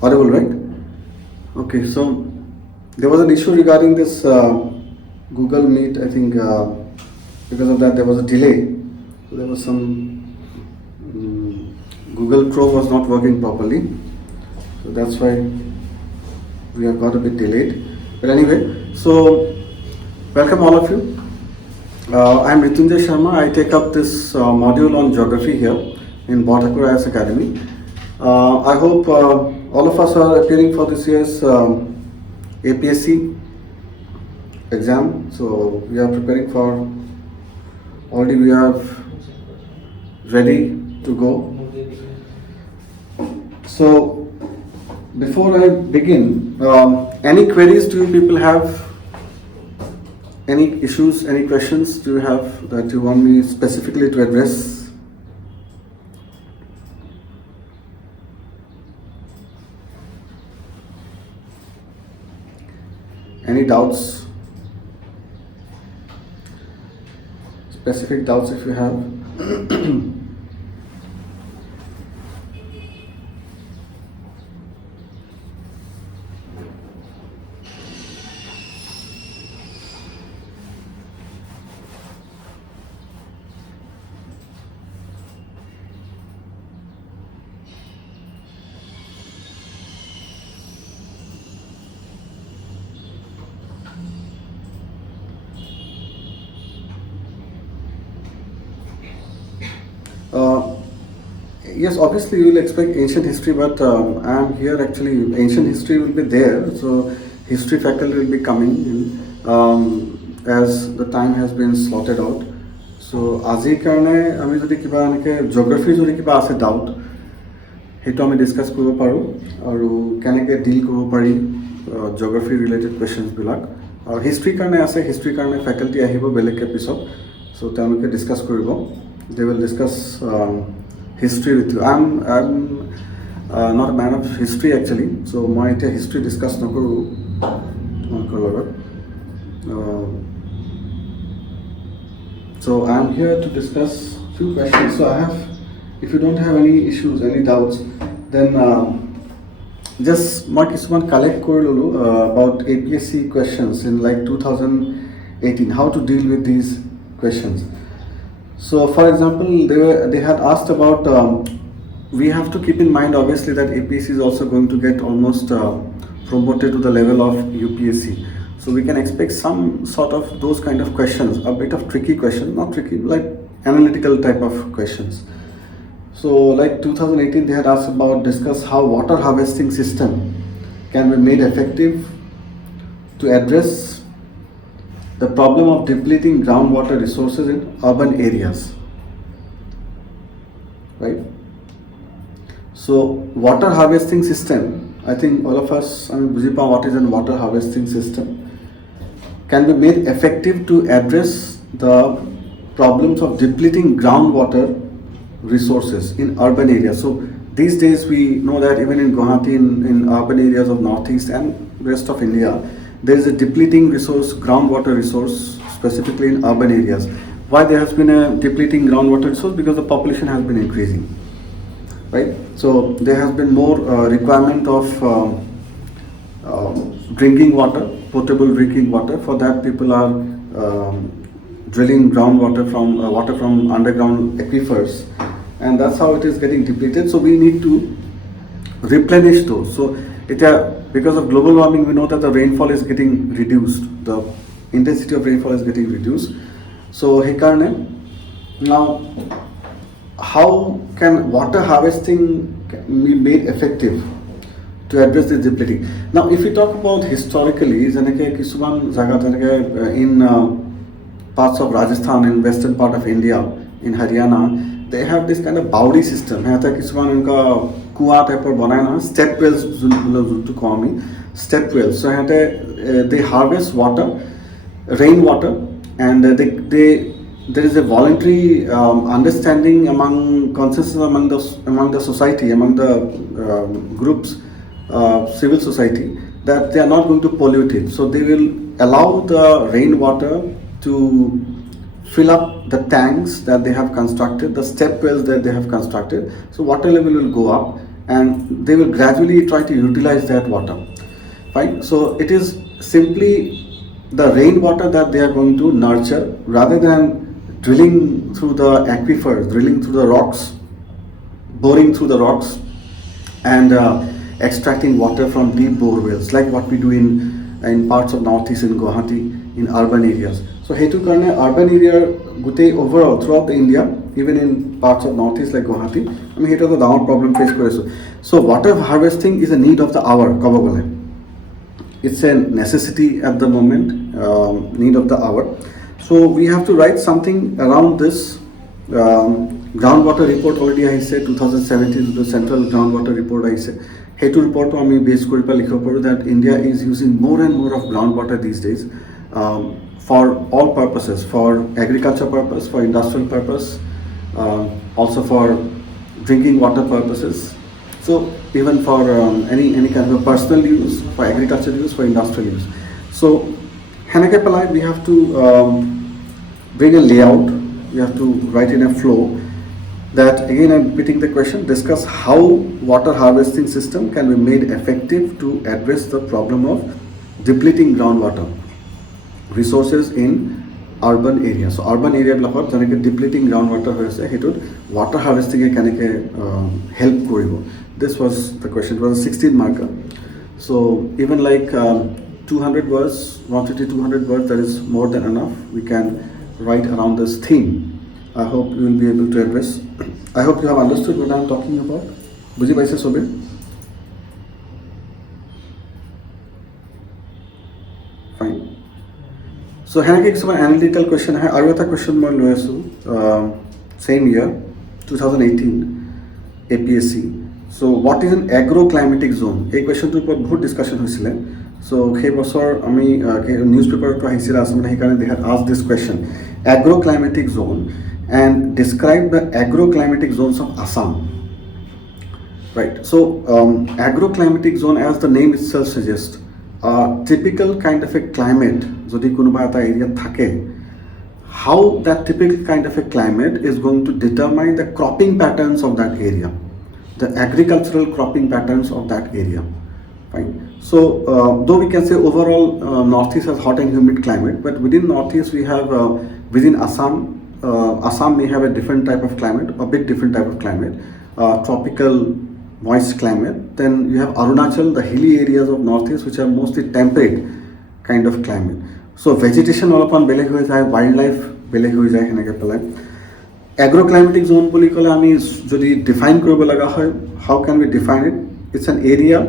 Audible, right? Okay, so there was an issue regarding this Google Meet. I think because of that there was a delay. So there was some Google Chrome was not working properly. So that's why we have got a bit delayed. But anyway, so welcome all of you. I am Mritunjay Sharma. I take up this module on geography here in Borthakur IAS Academy. I hope all of us are appearing for this year's APSC exam. So we are preparing for, already we are ready to go. So before I begin, any queries do you people have? Any issues, any questions do you have that you want me specifically to address? Any doubts? Specific doubts if you have? Yes, obviously you will expect ancient history, but I am here actually, ancient history will be there, so history faculty will be coming in as the time has been slotted out. So আজিৰ কাৰণে আমি যদি কিবা এনেকৈ জিঅ'গ্ৰাফিৰ যদি কিবা আছে doubt সেইটো আমি ডিছকাছ কৰিব পাৰোঁ আৰু কেনেকৈ ডিল কৰিব পাৰি জিঅ'গ্ৰাফি ৰিলেটেড কুৱেশ্যনছবিলাক আৰু হিষ্ট্ৰীৰ কাৰণে আছে হিষ্ট্ৰীৰ কাৰণে ফেকাল্টি আহিব বেলেগকৈ পিছত চ' তেওঁলোকে ডিছকাছ কৰিব they will discuss history with you. I'm not a man of history actually, so মই এতিয়া history discuss নকৰোঁ তোমালোকৰ লগত. So I'm here to discuss few questions. So I have, if you don't have any issues, any doubts, then just মই কিছুমান collect কৰি ল'লোঁ about APSC questions in like 2018, how to deal with these questions. So for example, they had asked about, we have to keep in mind obviously that APSC is also going to get almost promoted to the level of UPSC. So we can expect some sort of those kind of questions, a bit of tricky questions, not tricky, like analytical type of questions. So like 2018 they had asked about, discuss how water harvesting system can be made effective to address the problem of depleting groundwater resources in urban areas, right? So water harvesting system, I think all of us, বুজি পাওঁ what is a water harvesting system, can be made effective to address the problems of depleting groundwater resources in urban areas. So these days we know that even in Guwahati, in urban areas of Northeast and rest of India, there is a depleting resource, groundwater resource, specifically in urban areas. Why there has been a depleting groundwater resource? Because the population has been increasing, right? So there has been more requirement of drinking water, potable drinking water. For that, people are drilling groundwater from water from underground aquifers, and that's how it is getting depleted. So we need to replenish those. So because of global warming, we know that the rainfall is getting reduced, the intensity of rainfall is getting reduced. So now how can water harvesting be made effective to address this depleting? Now if we talk about historically, in parts of Rajasthan, in western part of India, in Haryana, they have this kind of boundary system. Kuwa type of banana, step wells to call me, step wells. So they harvest water, rain water, and there is a voluntary understanding consensus among the society, among the groups, civil society, that they are not going to pollute it. So they will allow the rainwater to fill up the tanks that they have constructed, the step wells that they have constructed. So water level will go up, and they will gradually try to utilize that water. Fine. So it is simply the rainwater that they are going to nurture rather than drilling through the aquifers, drilling through the rocks, boring through the rocks, and extracting water from deep bore wells, like what we do in parts of northeast in Guwahati, in urban areas. So hetu karne urban area gutei overall throughout the India, even in parts of northeast like Guwahati, I mean hetu the down problem face korisu. So water harvesting is a need of the hour, kobo bole. It's a necessity at the moment, need of the hour. So we have to write something around this. Groundwater report already I said 2017 the central groundwater report I said. Hetu report to ami base kori pa likho paru that India is using more and more of groundwater these days for all purposes, for agriculture purpose, for industrial purpose, also for drinking water purposes. So even for any kind of personal use, for agricultural use, for industrial use. So Hanake Palai, we have to bring a layout. We have to write in a flow that, again I'm repeating the question, discuss how water harvesting system can be made effective to address the problem of depleting groundwater resources in urban areas. So urban area blakot janeke depleting groundwater hoise hetut water harvesting e kaneke help koribo. This was the question. It was a 16 marker. So even like 200 words, 150 200 words, that is more than enough. We can write around this theme. I hope you will be able to address. I hope you have understood what I am talking about. Buji paise sobe? Fine. So henake kisama analytical question hai. Aru eta question moi loi asu. Same year, 2018, APSC. So what is an agroclimatic zone? A question to बहुत discussion होइছিলে. So সেই বছৰ আমি newspaper to আহিছিলে Assam সেইকাৰণে they had asked this question. Agroclimatic zone and describe the agroclimatic zones of Assam. Right. So agroclimatic zone, as the name itself suggests, a typical kind of a climate. Jodi konoba eta area thake, how that typical kind of a climate is going to determine the cropping patterns of that area, the agricultural cropping patterns of that area. Fine. So though we can say overall northeast has hot and humid climate, but within northeast we have within Assam, Assam may have a different type of climate, a bit different type of climate, tropical moist climate. Then you have Arunachal, the hilly areas of northeast, which are mostly temperate kind of climate. So vegetation all upon beleg hoye jay, wildlife beleg hoye jay heneke pelai. Agroclimatic zone boli kole ami jodi define koribo laga hoy, how can we define it? It's an area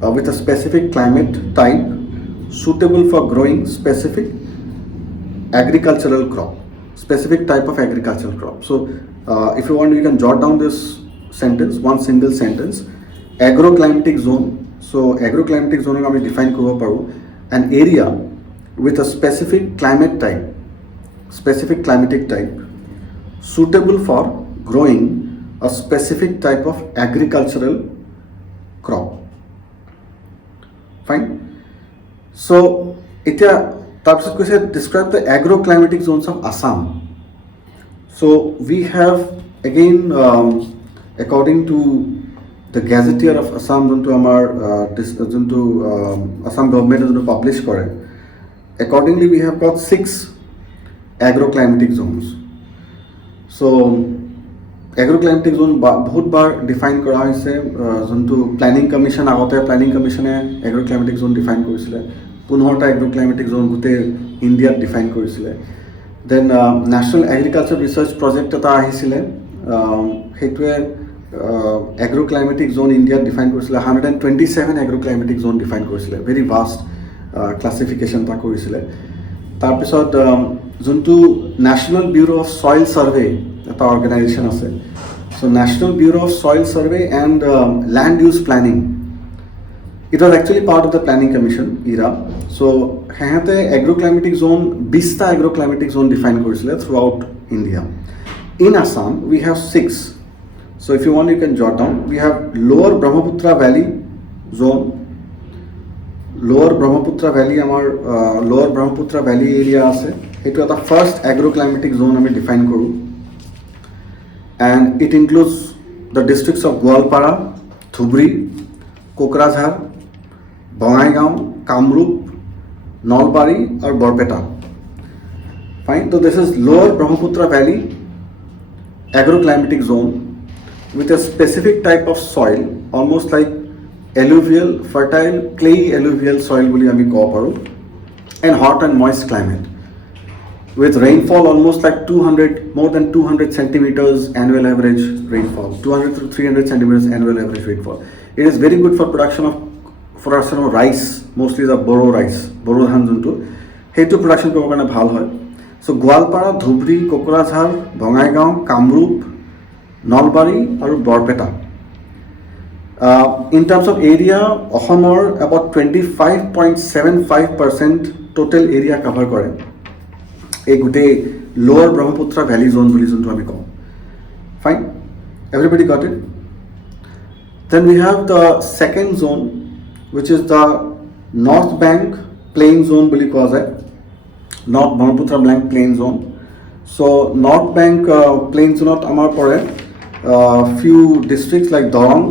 with a specific climate type suitable for growing specific agricultural crop, specific type of agricultural crop. So if you want, you can jot down this sentence, one single sentence. Agroclimatic zone. So agroclimatic zone আমি define করব পারবো, an area with a specific climate type, specific climatic type suitable for growing a specific type of agricultural crop. Fine. So এটা তাৰপিছত কৈছে describe the agroclimatic zones of Assam. So we have again according to the gazetteer of Assam যোনটো আমাৰ যোনটো Assam government যোনটো publish কৰে, accordingly we have got 6 agroclimatic zones. So agroclimatic zone বহুত বাৰ define কৰা হৈছে, যোনটো planning commission আগতে planning commissione agroclimatic zone define কৰিছিলে, 15টা agroclimatic zone গোটেই ইণ্ডিয়াত define কৰিছিলে. Then national agriculture research project এটা আহিছিলে, সেইটোৱে agroclimatic zone India define কৰিছিলে, 127 agroclimatic zone define কৰিছিলে, very vast classification টা কৰিছিলে. তাৰপিছত যোনটো National Bureau of Soil Survey এটা organization আছে, so National Bureau of Soil Survey and Land Use Planning, it was actually part of the planning commission era. So হেঁতে agroclimatic zone 20টা agroclimatic zone define কৰিছিলে throughout India. In Assam we have 6. So if you want, you can jot down. We have Lower Brahmaputra Valley zone. Lower Brahmaputra Valley, our Lower Brahmaputra Valley area ase. It was the first agroclimatic zone we define koru. And it includes the districts of Gwalpara, Dhubri, Kokrajhar, Bongaigaon, Kamrup, Nalbari আৰু Barpeta. Fine. So this is lower Brahmaputra Valley agroclimatic zone with a specific type of soil, almost like alluvial, fertile, clayey alluvial soil বুলি আমি ক'ব পাৰোঁ, and hot and moist climate with rainfall almost like 200, more than 200 centimeters annual average rainfall, 200 to 300 centimeters annual average rainfall. It is very good for production of rice, mostly the boro rice, boro ধান যোনটো সেইটো production কৰিবৰ কাৰণে ভাল হয়. So Goalpara, Dhubri, Kokrajhar, Bongaigaon, Kamrup, Nalbari আৰু Barpeta. In terms of area, অসমৰ about 25.75% total area cover কৰে এই গোটেই lower Brahmaputra valley zone বুলি যোনটো আমি কওঁ. Fine? Everybody got it? Then we have the second zone, which is the North Bank Plain Zone বুলি কোৱা যায়. North Brahmaputra Blank Plain Zone. So North Bank Plain Zone আমাৰ পৰে few districts like Dorong,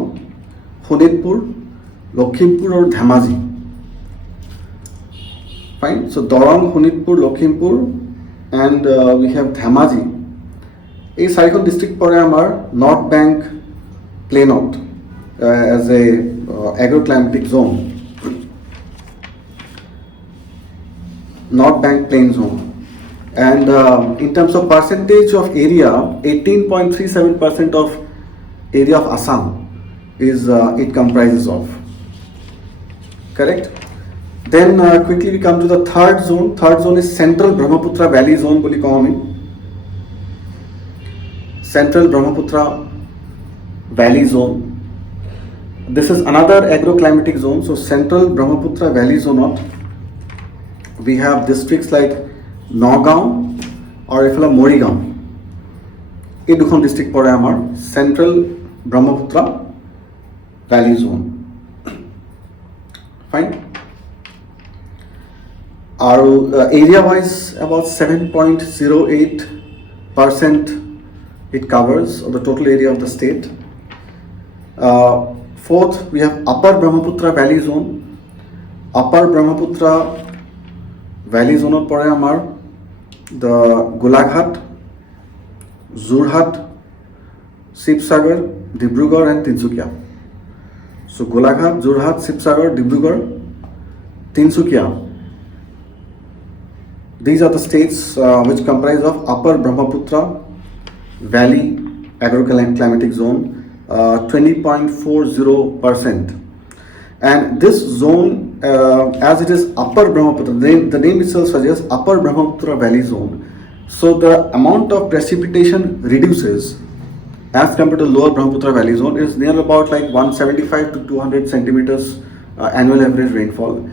Shonitpur, Lakhimpur আৰু Dhemaji. Fine. So Dorong, Shonitpur, Lakhimpur and we have Dhemaji. এই চাৰিখন district পৰে আমাৰ North Bank Plainত as a agroclimatic zone. North Bank Plain Zone. And in terms of percentage of area, 18.37% of area of Assam is it comprises of. Correct? Then quickly we come to the third zone. Third zone is Central Brahmaputra Valley Zone boli kaho ami. Central Brahmaputra Valley Zone. This is another agroclimatic zone. So Central Brahmaputra Valley Zone, we have districts like Nagaon or ifala Morigaon. এই দুখন district পৰে আমাৰ Central Brahmaputra Valley Zone. Fine. Our area wise about 7.08% it covers of the total area of the state. Fourth, we have Upper Brahmaputra Valley Zone. Upper Brahmaputra Valley Zone পৰে আমাৰ the Golaghat, Jorhat, Shivsagar, Dibrugarh and Tinsukia. So Golaghat, Jorhat, Shivsagar, Dibrugarh, Tinsukia. These are the states which comprise of Upper Brahmaputra Valley agroclimatic zone, 20.40%. And this zone, as it is Upper Brahmaputra, the name itself suggests Upper Brahmaputra Valley Zone. So the amount of precipitation reduces as compared to Lower Brahmaputra Valley Zone is near about like 175 to 200 centimeters annual average rainfall.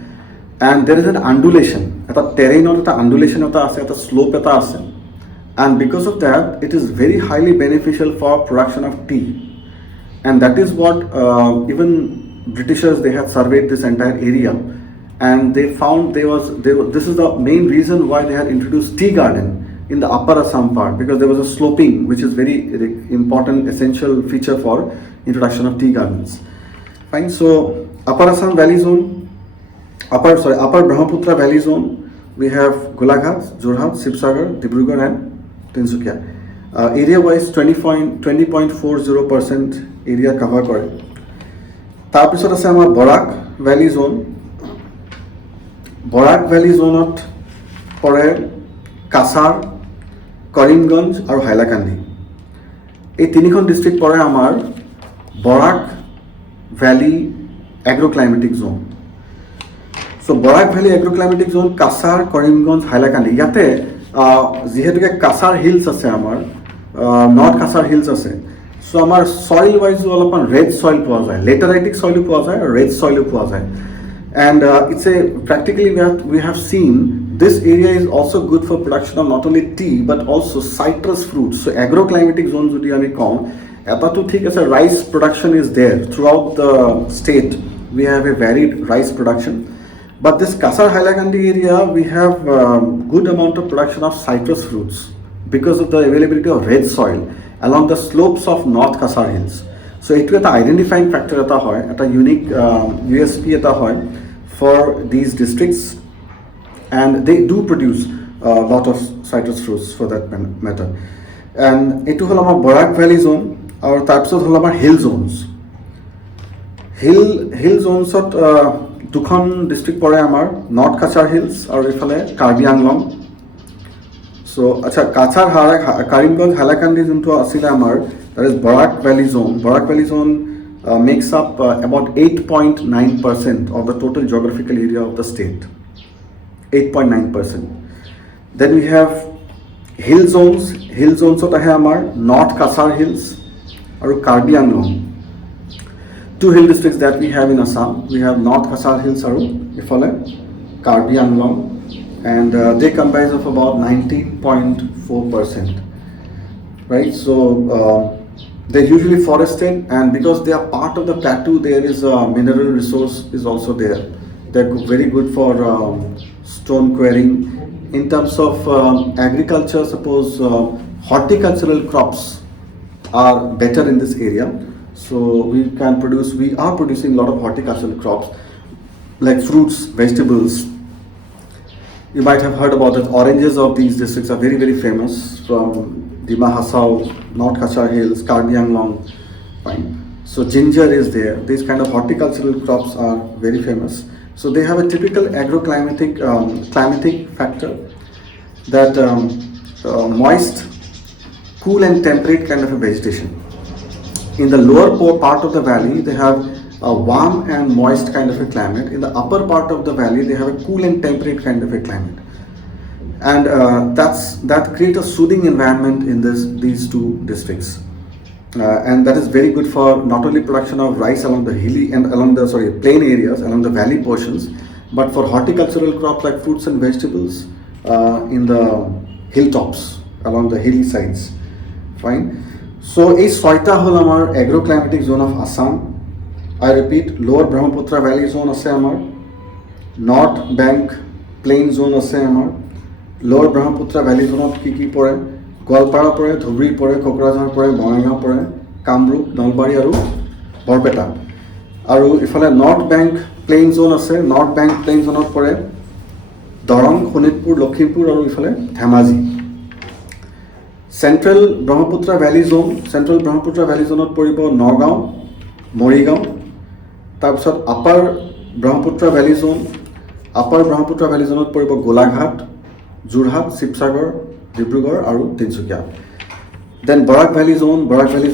And there is an undulation. At the terrain or the undulation at the slope at the. And because of that, it is very highly beneficial for production of tea. And that is what even Britishers, they had surveyed this entire area, and they found this is the main reason why they had introduced tea garden in the Upper Assam part, because there was a sloping, which is very important, essential feature for introduction of tea gardens. Fine. So Upper Assam Valley Zone, Upper Brahmaputra Valley Zone, we have Golaghat, Jorhat, Shivsagar, Dibrugarh and Tinsukia. Area wise 20.40% area cover কৰে. তাৰপিছত আছে আমাৰ Barak valley zone. Barak valley জোনত পৰে কাছাৰ, কৰিমগঞ্জ আৰু হাইলাকান্দি. এই তিনিখন district পৰে আমাৰ Barak valley agroclimatic zone. So' Barak valley agroclimatic zone Cachar, Karimganj, Hailakandi. ইয়াতে যিহেতুকে কাছাৰ হিলছ আছে, আমাৰ নৰ্থ কাছাৰ হিলছ আছে, চ' আমাৰ সইল ৱাইজো অলপমান ৰেড সইল পোৱা যায়, লেটাৰাইটিক সইলো পোৱা যায় আৰু ৰেড সইলো পোৱা যায়. And it's practically we have seen this area is also good for production of not only tea but also citrus fruits. So agroclimatic zone jodi ami kau eta to thik ase, rice production is there throughout the state. We have a varied rice production, but this Kasar Hailakandi area we have good amount of production of citrus fruits because of the availability of red soil along the slopes of North Kasar Hills. So এইটো এটা identifying factor এটা হয়, এটা unique USP এটা হয় for these districts, and they do produce a lot of citrus fruits for that matter. And এইটো হ'ল আমাৰ বৰাক ভেলী জোন, আৰু তাৰপিছত হ'ল আমাৰ হিল জোনছ। হিল জোনছত দুখন ডিষ্ট্ৰিক্ট পৰে আমাৰ, নৰ্থ কাছাৰ হিলছ আৰু এইফালে কাৰ্বি আংলং। চ' আচ্ছা, কৰিমগঞ্জ হাইলাকান্দি যোনটো আছিলে আমাৰ, that is Borhak Valley Zone. Borhak Valley Zone makes up about 8.9% of the total geographical area of the state. 8.9%. Then we have hill zones. Hill zones ot ahe amar North Kasar Hills aru Karbi Anglong. Two hill districts that we have in Assam. We have North Kasar Hills aru ifale Karbi Anglong, and they comprise of about 19.4%. Right, so they're usually forested, and because they are part of the plateau, there is a mineral resource is also there. They're very good for stone quarrying. In terms of agriculture, suppose horticultural crops are better in this area, so we are producing a lot of horticultural crops like fruits, vegetables. You might have heard about it. Oranges of these districts are very, very famous, from Dima Hasao, North Kachar Hills, Karbi Anglong. Fine. So ginger is there. These kind of horticultural crops are very famous. So they have a typical agroclimatic climatic factor, that moist, cool and temperate kind of a vegetation. In the lower part of the valley, they have a warm and moist kind of a climate. In the upper part of the valley, they have a cool and temperate kind of a climate. And that creates a soothing environment in these two districts, and that is very good for not only production of rice along the hilly and plain areas, along the valley portions, but for horticultural crops like fruits and vegetables in the hilltops along the hilly sides. Fine. So এই ছয়টা হল আমার agroclimatic zone of Assam. I repeat, lower Brahmaputra valley zone আছে আমার, north bank plain zone আছে আমার, lower Brahmaputra valley zone কি পৰে, গোৱালপাৰা পৰে, ধুবুৰী পৰে, কোকৰাঝাৰ পৰে, বঙাইগাঁও পৰে, কামৰূপ, নলবাৰী আৰু বৰপেটা। আৰু ইফালে নৰ্থ বেংক প্লেইন জোন আছে, নৰ্থ বেংক প্লেইন জোনত পৰে দৰং, শোণিতপুৰ, লখিমপুৰ আৰু ইফালে ধেমাজি। চেণ্ট্ৰেল ব্ৰহ্মপুত্ৰ ভেলী জোনত পৰিব নগাঁও, মৰিগাঁও। তাৰপিছত আপাৰ ব্ৰহ্মপুত্ৰ ভেলী জোনত পৰিব গোলাঘাট, যোৰহাট, শিৱসাগৰ, ডিব্ৰুগড় আৰু তিনিচুকীয়া। দেন বৰাক ভেলী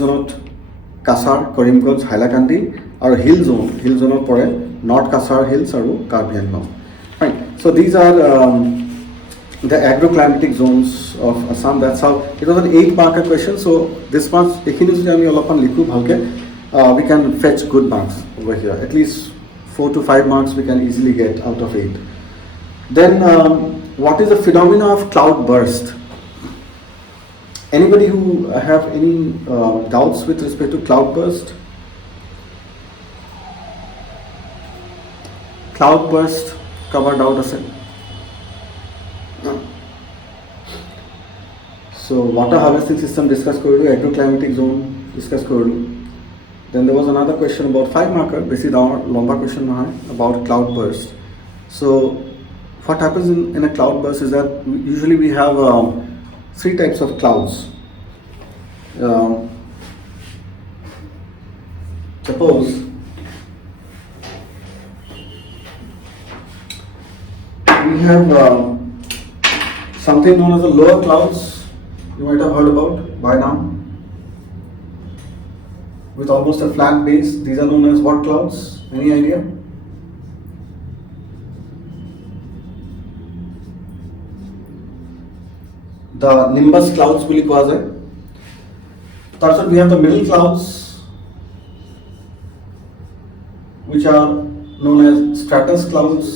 জোনত কাছাৰ, কৰিমগঞ্জ, হাইলাকান্দি, আৰু হিল জোনত পৰে নৰ্থ কাছাৰ হিলছ আৰু Karbi Anglong. Fine. So these are the agroclimatic zones of Assam. That's how it was an 8-marker question. So this marks, ekhini jodi ami olopan likhu bhalke, we can fetch good marks over here. At least 4 to 5 marks we can easily get out of 8. Then what is the phenomena of cloud burst? Anybody who have any doubts with respect to cloud burst? Cloud burst cover doubt ase? So water harvesting system discuss korilu, agroclimatic zone discuss korilu. Then there was another question about 5-marker, besi lomba question nahi, about cloud burst. So what happens in a cloud burst is that usually we have 3 types of clouds. Suppose we have something known as the lower clouds. You might have heard about by now, with almost a flat base. These are known as what clouds? Any idea? The nimbus clouds বুলি কোৱা যায়। তাৰপিছত we have the middle clouds, which are known as stratus clouds,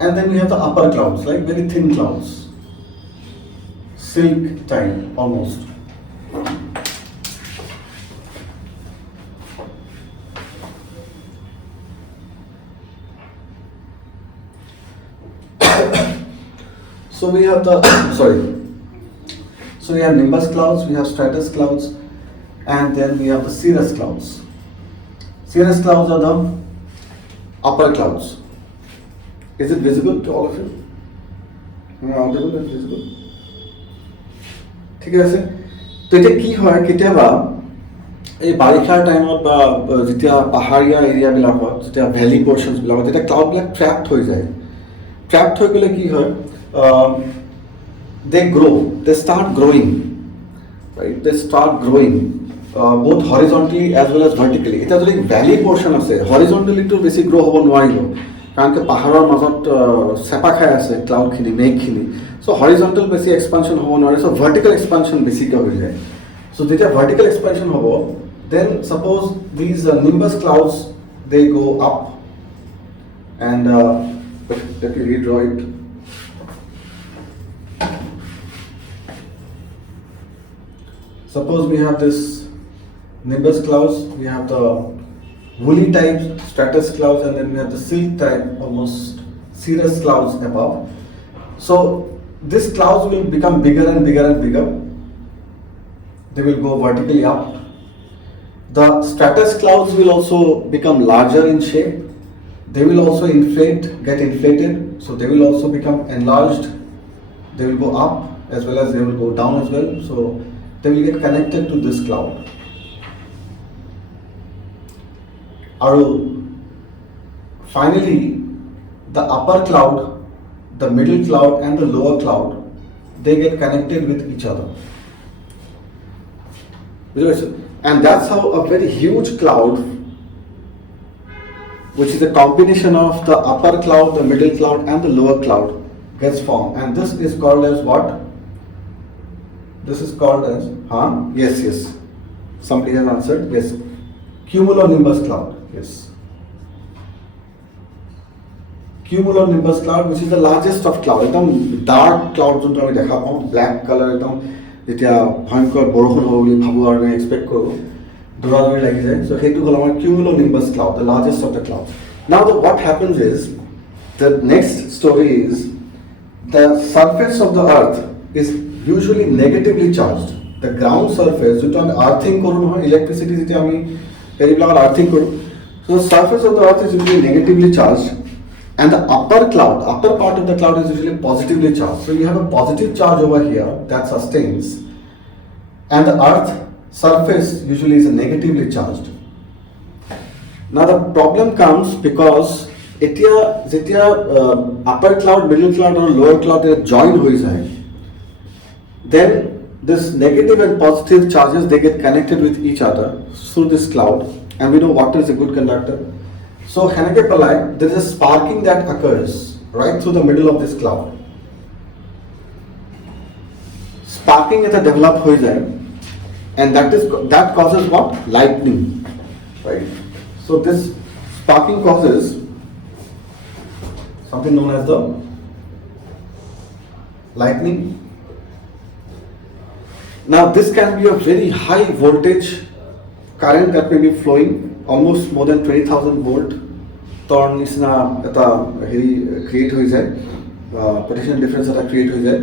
and then we have the upper clouds, like very thin clouds, silk type almost. So we have the so we have nimbus clouds, we have stratus clouds, and then we have the cirrus clouds. Cirrus clouds are the upper clouds. Is it visible to all of you? Am I audible and visible? ঠিক আছে, তো এটা কি হয় কেতিয়াবা এই বাৰিষাৰ টাইমত বা যেতিয়া পাহাৰীয়া এৰিয়াবিলাকত যেতিয়া ভেলি পৰ্চনছবিলাকত যেতিয়া ক্লাউডবিলাক ট্ৰেপড হৈ যায়, ট্ৰেপড হৈ গ'লে কি হয়, they grow, they start growing, right? They start growing both horizontally as well as vertically. এটা যদি ভ্যালি পৰ্চন আছে, horizontally to বেছি গ্ৰ' হ'ব নোৱাৰিব, কাৰণ কি পাহাৰৰ মাজত চেপা খাই আছে ক্লাউডখিনি, মেঘখিনি, চ' হৰিজণ্টেল বেছি এক্সপানশ্যন হ'ব নোৱাৰে, চ' ভাৰ্টিকেল এক্সপানশ্যন বেছিকৈ হৈ যায়। চ' যেতিয়া ভাৰ্টিকেল এক্সপানশ্যন হ'ব, then suppose these nimbus clouds, they go up, and let me redraw it. Suppose we have this nimbus clouds, we have the woolly type stratus clouds, and then we have the silk type almost cirrus clouds above. So these clouds will become bigger and bigger and bigger. They will go vertically up. The stratus clouds will also become larger in shape. They will also get inflated, so they will also become enlarged. They will go up as well as they will go down as well. So they will get connected to this cloud. Finally, the upper cloud, the middle cloud and the lower cloud, they get connected with each other. And that's how a very huge cloud, which is a combination of the upper cloud, the middle cloud and the lower cloud, gets formed. And this is called as what? This is called as, yes. Somebody has answered, yes. Cumulonimbus cloud, yes. Cumulonimbus cloud, which is the largest of cloud. Ekdom dark cloud jonto ami dekha pao, black color, ekdom jetia bhayankor borokhon hobo boli bhabu aru expect koru, doradori lagi jay. So hetu hol amar cumulonimbus cloud, the largest of the clouds. Now what happens is, the next story is, the surface of the earth is usually negatively charged. The ground surface, যেটা আমি earthing করব না, electricity যেটা আমি এরিবিলার earthing করব, so the surface of the earth is usually negatively charged, and the upper part of the cloud is usually positively charged. So you have a positive charge over here that sustains, and the earth surface usually is negatively charged. Now the problem comes because যেতিয়া upper cloud, middle cloud or lower cloud join হয়ে যায়, then this negative and positive charges, they get connected with each other through this cloud, and we know water is a good conductor. So there is a sparking that occurs right through the middle of this cloud. Sparking is developed hoye jay, and that causes what? Lightning, right? So this sparking causes something known as the lightning. Now this can be a very high voltage current that may be flowing, almost more than 20,000 volt. Torn isna eta create hoye jay, potential difference eta create hoye jay.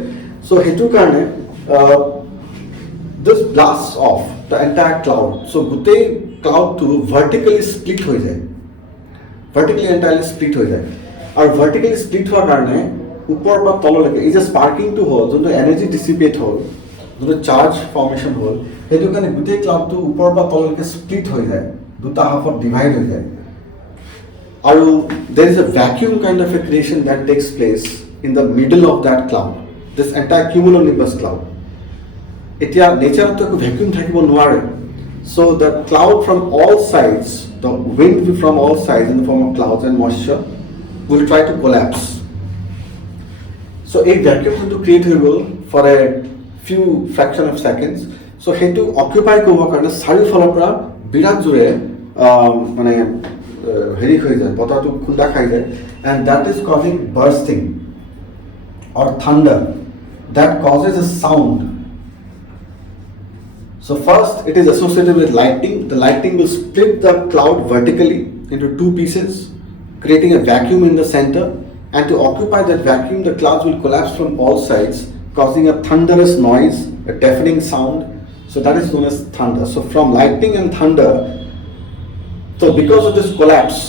So hetu karone this blasts off the entire cloud. So gutei cloud to vertically split hoye jay, vertically entirely split hoye jay. Aur vertically split hoar karone upor ba tolo leke ei je sparking to hol, jonto energy dissipate hol, jonto charge formation hol, hetu karone gutei cloud to upor ba tolo leke split hoye jay, duta half of divide hoye jay. Aru there is a vacuum kind of a creation that takes place in the middle of that cloud, this entire cumulonimbus cloud. Etia nature to vacuum thakibo nware, so the cloud from all sides, the wind from all sides in the form of clouds and moisture will try to collapse. So a vacuum to create a role for a few fraction of seconds. So hetu occupy kobo karone sari falar pora birat jore mane heri hoye jay, botatu khunda khai jay, and that is causing bursting or thunder that causes a sound. So first it is associated with lightning. The lightning will split the cloud vertically into two pieces, creating a vacuum in the center, and to occupy that vacuum, the clouds will collapse from all sides, causing a thunderous noise, a deafening sound. So that is known as thunder. So from lightning and thunder, so because of this collapse,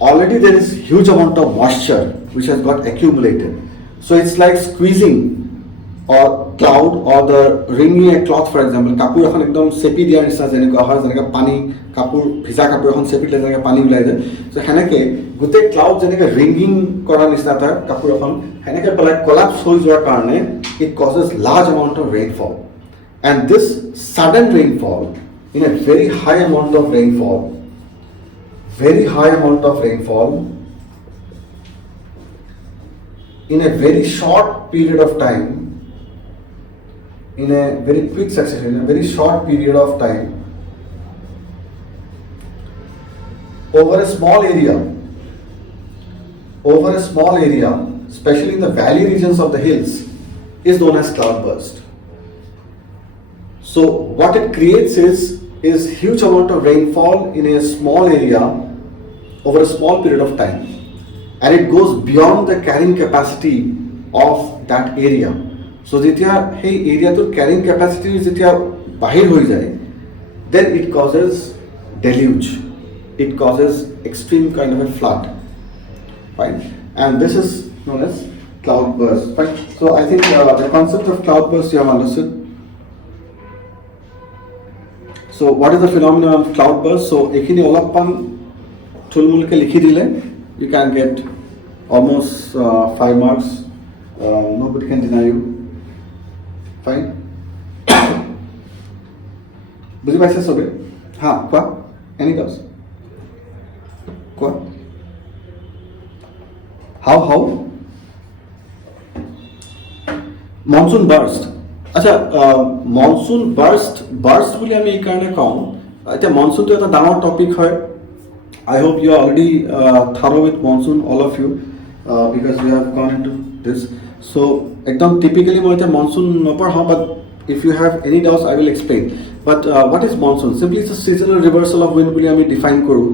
already there is huge amount of moisture which has got accumulated. So it's like squeezing or cloud or the wringing a cloth, for example. Kapur ekhon ekdom sepi diar nisina jeneka hoy jeneka pani kapur bhija kapur ekhon sepi dile jeneka pani ulai jay. So heneke gote cloud jeneka wringing kora nisina ta kapur ekhon heneke pelai collapse hoi joar karone it causes large amount of rainfall. And this sudden rainfall, in a very high amount of rainfall, in a very short period of time, in a very quick succession, in a very short period of time, over a small area, especially in the valley regions of the hills, is known as cloudburst. So what it creates is huge amount of rainfall in a small area over a small period of time, and it goes beyond the carrying capacity of that area. So যেতিয়া hey area to carrying capacity যেতিয়া bahir hoi jay, then it causes deluge, it causes extreme kind of a flood, right? And this is known as cloudburst, right? So I think the concept of cloudburst you have understood. So what is the phenomenon of cloudburst? So ekhini olappan thulmulke likhi dile, you can get almost 5 marks. Nobody can deny you. Fine. বুজি পাইছে সবে? হ্যাঁ, কোৱা? Any doubts? কোৱা? How? Monsoon burst. আচ্ছা, monsoon burst বুলি আমি এই কাৰণে কওঁ, এতিয়া মনসুনটো এটা ডাঙৰ টপিক হয়. I hope you are already thorough with monsoon, all of you, because we have gone into this. So ekdom typically moi eta monsoon nopঢ়াও, but if you have any doubts I will explain. But what is monsoon? Simply it's a seasonal reversal of wind বুলি আমি define কৰো.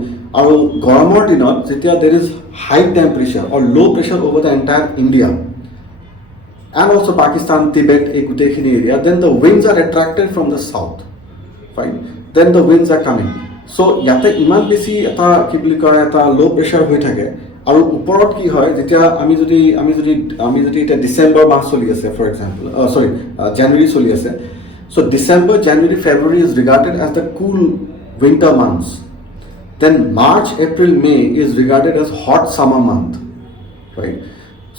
আৰু গৰমৰ দিনত যেতিয়া there is high temperature or low pressure over the entire India and also Pakistan, Tibet, এই গোটেইখিনি area, then the winds are attracted from the south, fine, then the winds are coming. So ইয়াতে ইমান বেছি এটা কি বুলি কয় এটা low pressure হৈ থাকে, আৰু ওপৰত কি হয় যেতিয়া আমি যদি এটা ডিসেম্বৰ মাহ চলি আছে, for example, January চলি আছে, so December, January, February is regarded as the cool winter months. Then March, April, May is regarded as hot summer month, right?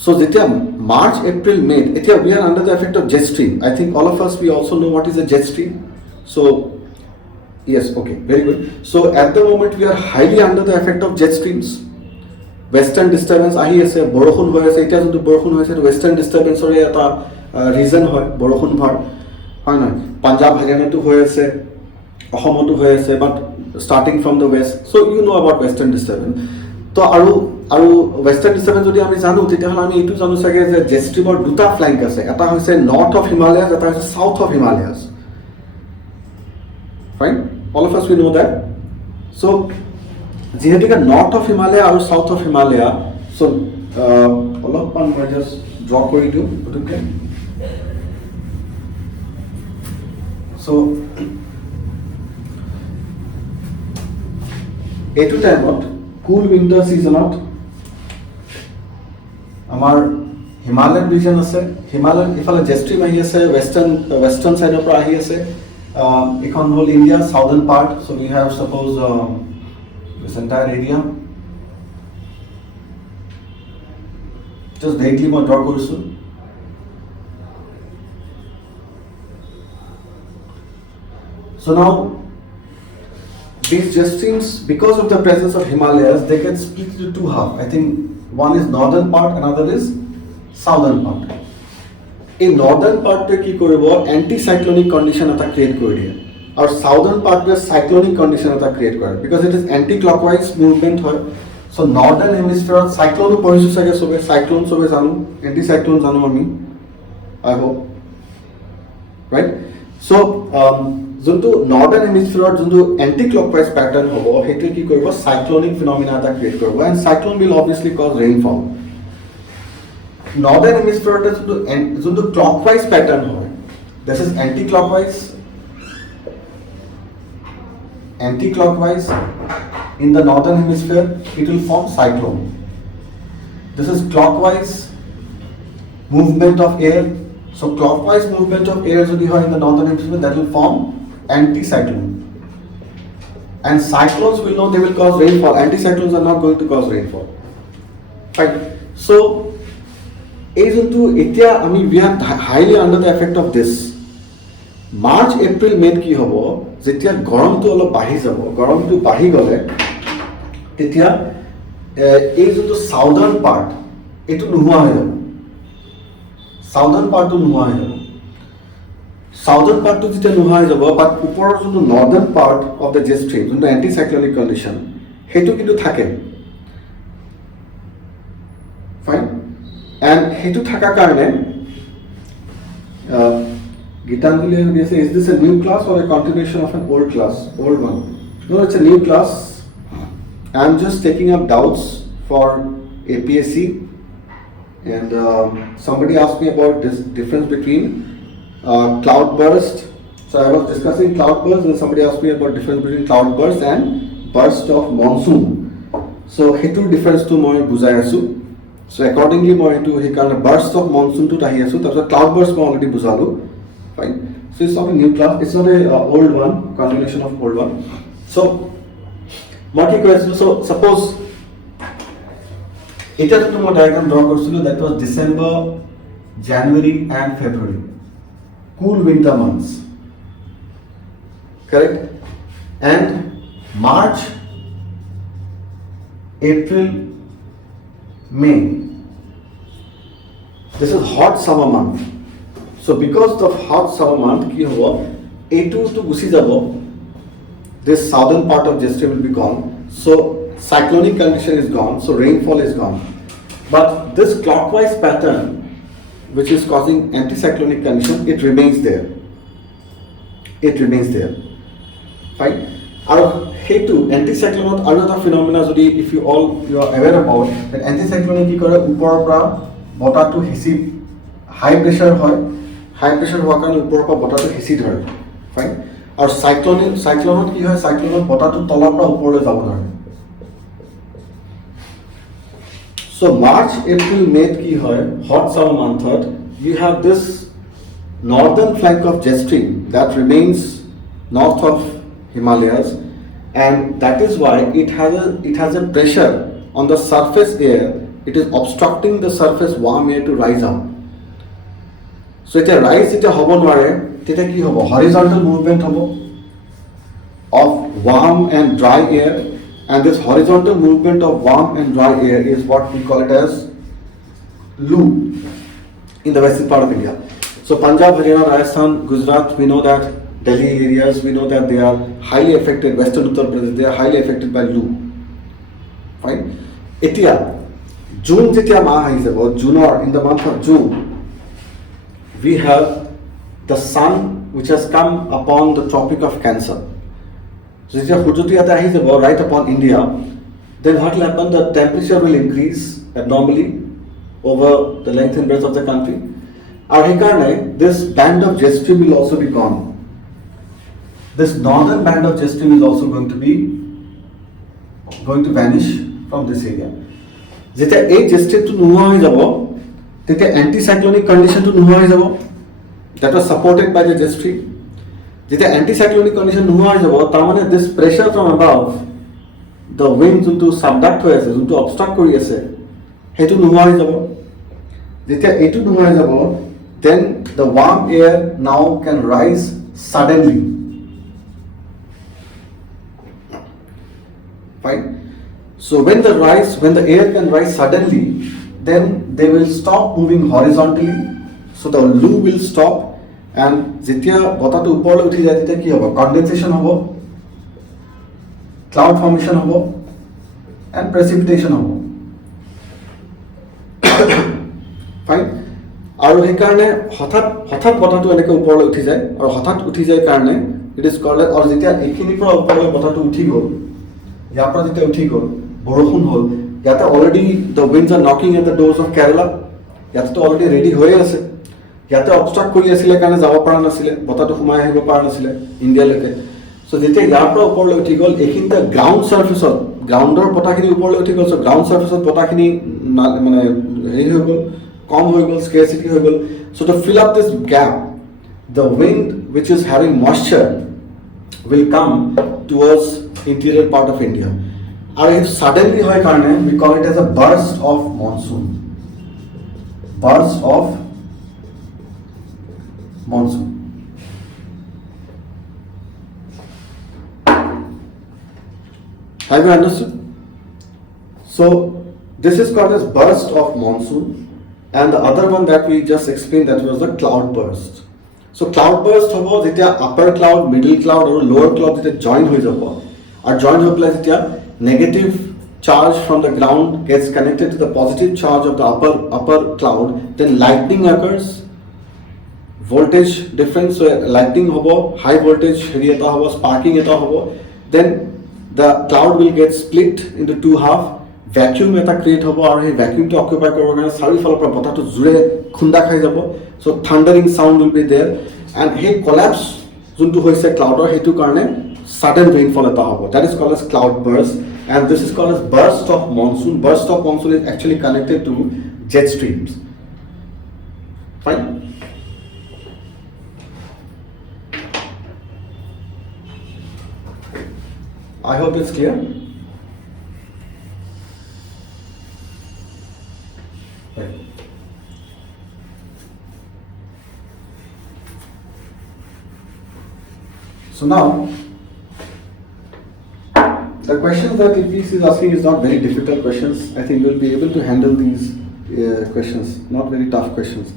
So যেতিয়া March, April, May, এতিয়া we are under the effect of jet stream. I think all of us, we also know what is a jet stream. So yes, okay, very good. So at the moment we are highly under the effect of jet streams. Western disturbance ahi ase, borokhun hoy ase, eta jontu borokhun hoy ase, western disturbance ore eta reason hoy borokhun bhar hoy na. Punjab, Haryana tu hoy ase, Assam tu hoy ase, but starting from the west. So you know about western disturbance. তো আৰু western disturbance যদি আমি জানো, তেতিয়াহ'লে আমি এইটো জানো চাগে যে jet streamৰ দুটা flank আছে, এটা হৈছে north of Himalayas, এটা হৈছে south of Himalayas, fine, all of us we know that. So যিহেতুকে north of Himalaya আৰু south of Himalaya, so অলপমান মই just draw কৰি দিওঁ গতিকে. So এইটো টাইমত cool winter seasonot আমাৰ হিমালয়ান ৰিজন আছে, হিমালয়ান ইফালে jet stream আহি আছে, western side পৰা আহি আছে, এখন হ'ল India southern part. So we have suppose this entire area, just vaguely মই draw কৰিছো. So now these jet streams, because of the presence of Himalayas, they get split into two halves. I think one is northern part, another is southern part. In northern part to ki koribo anticyclonic condition eta create kori diye, or southern part to cyclonic condition eta create kore, because it is anti-clockwise movement hoy. So northern hemisphere cyclone porisu sage sobe, cyclone sobe janu, anticyclone janu ami, I hope, right? So যোনটো Northern হেমিস্ফিয়াৰত যোনটো anti clockwise pattern হ'ব, সেইটো কি কৰিব, cyclonic ফিনমিনা এটা create কৰিব, and cyclone will obviously cause rainfall. Northern হেমিস্ফিয়াৰত যোনটো ক্লকৱাইজ প্যাটাৰ্ন হয়, this is anti clockwise, anti-clockwise in the northern hemisphere, it will form cyclone. This is clockwise movement of air. So clockwise movement of air in the northern hemisphere, that will form anticyclone. And cyclones will know they will cause rainfall. Anticyclones are not going to cause rainfall. Right. So we are highly under the effect of this. March, April, May কি হ'ব যেতিয়া গৰমটো অলপ বাঢ়ি যাব, গৰমটো বাঢ়ি গ'লে তেতিয়া এই যোনটো সাউদার্ন পার্ট এইটো নোহোৱা হৈ যাব। সাউদার্ন পার্টটো নোহোৱা হৈ যাব। সাউদার্ন পার্টটো যেতিয়া নোহোৱা হৈ যাব, বাট ওপৰৰ যোনটো northern part of the jet stream, যোনটো এণ্টিচাইক্লনিক কণ্ডিশ্যন, সেইটো কিন্তু থাকে। ফাইন। এণ্ড সেইটো থকাৰ কাৰণে Gitanjali will say, is this a new class or a continuation of an old class, old one? No, it's a new class. I'm just taking up doubts for APSC, and somebody asked me about this difference between cloudburst. So I was discussing cloudburst, and somebody asked me about difference between cloudburst and burst of monsoon. So hetu difference to moi bujai asu. So accordingly moi etu he karone burst of monsoon to tahi asu. Tarpor cloudburst moi already bujalu. Fine. So it's not a new class, it's not a old one, continuation of old one. So what you question, so suppose এটা to মই diagram draw korchilo, that was December, January and February, cool winter months, correct? And March, April, May, this is hot summer month. So because of hot summer month, ki hobo, A2 to gusi jabo, this southern part of jet stream will be gone. So cyclonic condition is gone, so rainfall is gone. But this clockwise pattern, which is causing anticyclonic condition, it remains there. It remains there. Fine. Aru hetu anticyclonic another phenomena jodi if you are aware about that anticyclonic ki kore upor pra bota to hisi high pressure hoy. High pressure হোৱাৰ কাৰণে ওপৰৰ পৰা বতাহটো হেঁচি ধৰে। Fine. আৰু চাইক্লনত কি হয়, চাইক্লনত বতাহটো তলৰ পৰা ওপৰলৈ যাব ধৰে। চ' মাৰ্চ, এপ্ৰিল, মে'ত কি হয়, হট ছামাৰ মান্থত you have this northern flank of jet stream that remains north of Himalayas, and that is why it has a pressure on the surface air. It is obstructing the surface warm air to rise up. So it rise it hobo nware, teta ki hobo, horizontal movement hobo of warm and dry air, and this horizontal movement of warm and dry air is what we call it as loo in the western part of India. So Punjab, Haryana, Rajasthan, Gujarat, we know that Delhi areas, we know that they are highly affected, western Uttar Pradesh, they are highly affected by loo. Fine. Etia June jetia ma hai jabo, June, or in the month of June, we have the sun which has come upon the Tropic of Cancer. So if you right upon India, then what will happen? The temperature will increase abnormally over the length and breadth of the country. And this band of jet stream will also be gone. This northern band of jet stream is also going to vanish from this area. Jeta ei jet stream to nohoa hoi jabo, tete anticyclonic condition to nohoa hoi jabo, that was supported by the jet stream. Jeta anticyclonic condition nohoa hoi jabo, tar mane this pressure from above, the wind juntu subduct hoi ase, juntu obstruct kori ase, hetu nohoa hoi jabo. Jeta etu nohoa hoi jabo, then the warm air now can rise suddenly. Fine. So when the air can rise suddenly, then they will stop moving horizontally. So the loo will stop, and যেতিয়া বতাহটো ওপৰলৈ উঠি যায় তেতিয়া কি হ'ব, condensation হ'ব, cloud formation হ'ব, and precipitation হ'ব। ফাইন। আৰু সেই কাৰণে হঠাৎ বতাহটো এনেকৈ ওপৰলৈ উঠি যায়, আৰু হঠাৎ উঠি যায় কাৰণে ইট ইজ কল্ড, আৰু যেতিয়া এইখিনিৰ পৰা ওপৰলৈ বতাহটো উঠি গ'ল, ইয়াৰ পৰা যেতিয়া উঠি গ'ল, বৰষুণ হ'ল, ইয়াতে already the winds are knocking at the doors of Kerala, ইয়াতেতো অলৰেডি ৰেডি হৈ আছে, ইয়াতে অবষ্ট্ৰাক্ট কৰি আছিলে কাৰণে যাব পৰা নাছিলে, বতাহটো সোমাই আহিব পৰা নাছিলে ইণ্ডিয়ালৈকে। So যেতিয়া ইয়াৰ পৰা ওপৰলৈ উঠি গ'ল এইখিনিতে গ্ৰাউণ্ড ছাৰ্ফেচত গ্ৰাউণ্ডৰ বতাহখিনি ওপৰলৈ উঠি গ'ল, চ' গ্ৰাউণ্ড ছাৰ্ফেচত বতাহখিনি মানে হেৰি হৈ গ'ল, কম হৈ গ'ল, স্কেৰচিটি হৈ গ'ল. চ' টু ফিল আপ দিছ গেপ the wind which is having moisture will come towards interior part of India. And if suddenly hoy karne we call it as a burst of monsoon. Burst of monsoon. Have you understood? So this is called as burst of monsoon, and the other one that we just explained, that was the cloud burst. So cloud burst hobo jetya upper cloud, middle cloud or lower cloud jetya join hoi jabo, or join hoi pele jetya negative charge from the ground gets connected to the positive charge of the upper cloud, then lightning occurs, voltage difference, so lightning hobo, high voltage heri eta hobo, sparking eta hobo, then the cloud will get split into two half, vacuum eta create hobo, aru he vacuum to occupy korbo karone sari falor pora botah to jure khunda khai jabo, so thundering sound will be there, and he collapse juntu hoise cloud or hetu karone sudden rainfall eta hobo, that is called as cloud burst, and this is called as burst of monsoon. Burst of monsoon is actually connected to jet streams. Fine. I hope it's clear. Right. So now, the questions that APSC is asking is not very difficult questions. I think you will be able to handle these questions, not very tough questions.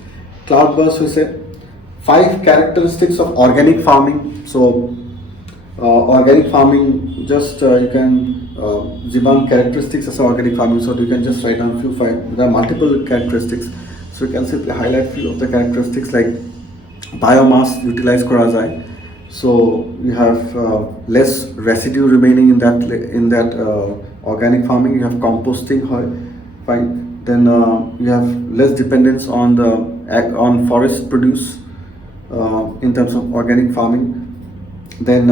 Cloud burst, we say 5 characteristics of organic farming. So organic farming, just you can debunk characteristics as organic farming, so you can just write down few 5. There are multiple characteristics, so you can simply highlight few of the characteristics like biomass utilize kora jai, so you have less residue remaining in that organic farming. You have composting, fine. Then you have less dependence on forest produce in terms of organic farming. Then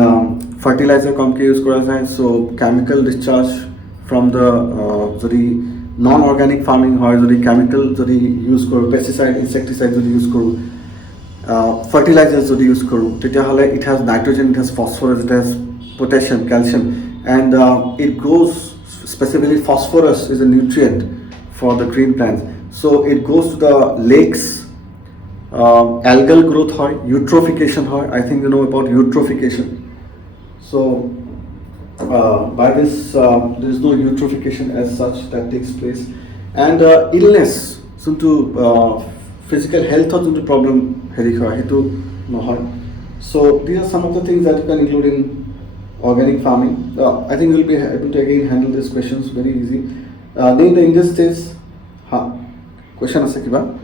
fertilizer komke use kora jai, so chemical discharge from the jodi non organic farming hoy, jodi chemical jodi use koru, pesticide insecticide jodi use koru, fertilizers jodi use koru, tetya hole it has nitrogen, it has phosphorus, it has potassium, calcium, and it grows. Specifically phosphorus is a nutrient for the green plants, so it goes to the lakes. Algal growth hoy, eutrophication hoy. I think you know about eutrophication. So by this there is no eutrophication as such that takes place, and illness suntu physical health or suntu problem heri hoy hetu no hoy. So these are some of the things that you can include in organic farming. I think you will be able to again handle these questions very easy. Name the Indian states. Question ase kiba?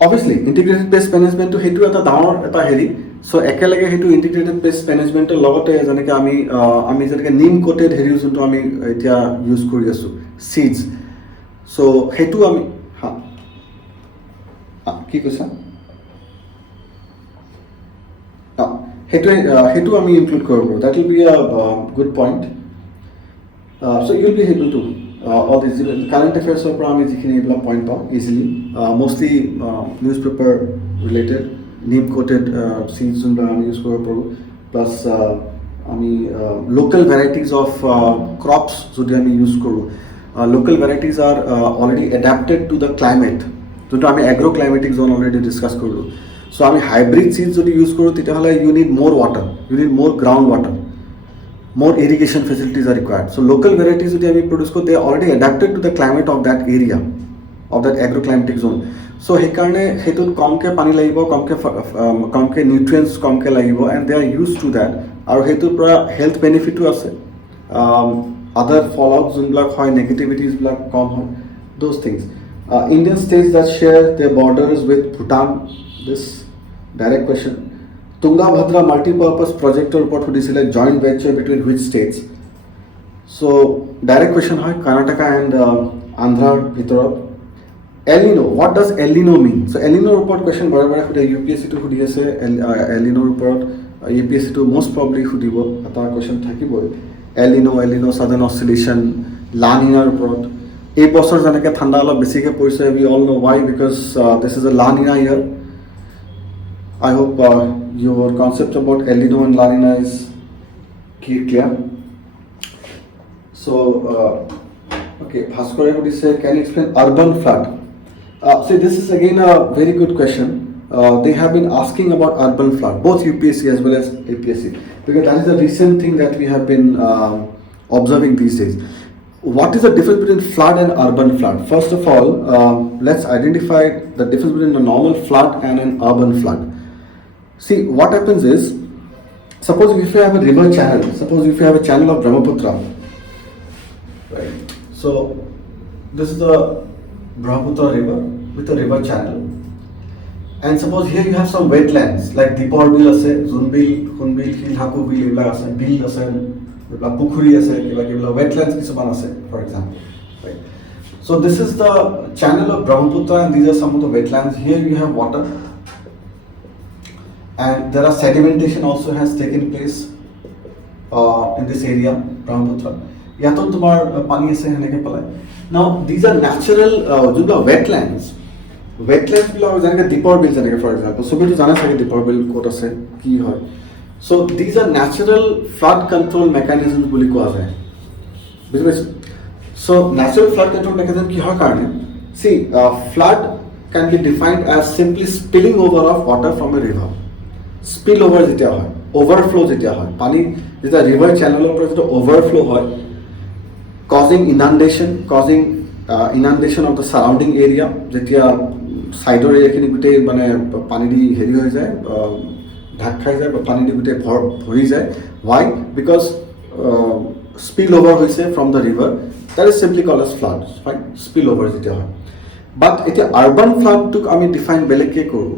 Obviously integrated pest management to hetu eta daor eta heri, so ekelage hetu integrated pest management logote janeke ami janeke neem coated heri juntu ami etia use kori asu seeds, so hetu ami ki koisa hetu ami include koribo, that will be a good point. So you will be able to all these current affairs of আমি যিখিনি এইবিলাক point পাওঁ easily, mostly newspaper related neem coated seeds যোনবিলাক আমি use কৰিব পাৰোঁ, plus আমি local varieties of crops যদি আমি ইউজ কৰোঁ. Local varieties are already adapted to the climate, যোনটো আমি agroclimatic zone already discuss কৰিলোঁ. So আমি hybrid seeds যদি ইউজ কৰোঁ তেতিয়াহ'লে you need more water, you need more ground water, more irrigation facilities are required. So local varieties which we produce, they are already adapted to the climate of that area, of that agroclimatic zone. So he karne hetut komke pani lagibo, komke nutrients komke lagibo, and they are used to that. Aru hetur pura health benefit to ase. Other fallouts black hoy, negativities black kom hoy, those things. Indian states that share their borders with Bhutan. This direct question. Tungabhadra multi-purpose project report sudisile joint venture between which states? So direct question hoy Karnataka and Andhra bhitorot. El Nino, what does El Nino mean? So El Nino report question বাৰে খুদে UPSC to খুদি আছে El Nino report UPSC to most probably খুদিব এটা question থাকিবই El Nino southern oscillation La Nina report এই বছৰ যেনেকৈ ঠাণ্ডা অলপ বেছিকৈ পৰিছে we all know why because this is a La Nina year. I hope your concept about El Nino and La Nina is clear. So okay, Bhaskar would say, can you explain urban flood? So this is again a very good question. They have been asking about urban flood, both UPSC as well as APSC, because that is a recent thing that we have been observing these days. What is the difference between flood and urban flood? First of all, let's identify the difference between a normal flood and an urban flood. See, what happens is, suppose if you have a river channel, suppose if you have a channel of Brahmaputra, right? So this is the Brahmaputra river with a river channel, and suppose here you have some wetlands like Dibrugarh bill ase, Zunbil, Khunbil, Hilhaku bill, ebla ase, bill ase, ebla pukhuri ase, ebla wetlands kisuman ase, for example, right? So this is the channel of Brahmaputra, and these are some of the wetlands. Here you have water, and there are sedimentation also has taken place in this area, Brahmaputra. Yato tumar pani ase heneke palai. Now these are natural wetlands. Wetlands belong to Dibrugarh bill, for example. So we to jana sake Dibrugarh bill quote ase ki hoy. So these are natural flood control mechanisms boli koa jay. So natural flood control mechanism ki hoy karone. See, flood can be defined as simply spilling over of water from a river. Spill over যেতিয়া হয়, overflow যেতিয়া হয়, পানী যেতিয়া river channel পৰা যেতিয়া overflow হয়, causing inundation of the surrounding area, যেতিয়া সাইডৰ এৰিয়াখিনি গোটেই মানে পানী দি হেৰি হৈ যায়, ঢাক খাই যায় বা পানী দি গোটেই ভৰি যায়. Why? Because spill over হৈছে from the river. That is simply called as flood, right? Spill over যেতিয়া হয়. But এতিয়া urban flood টোক আমি define বেলেগকৈ কৰোঁ.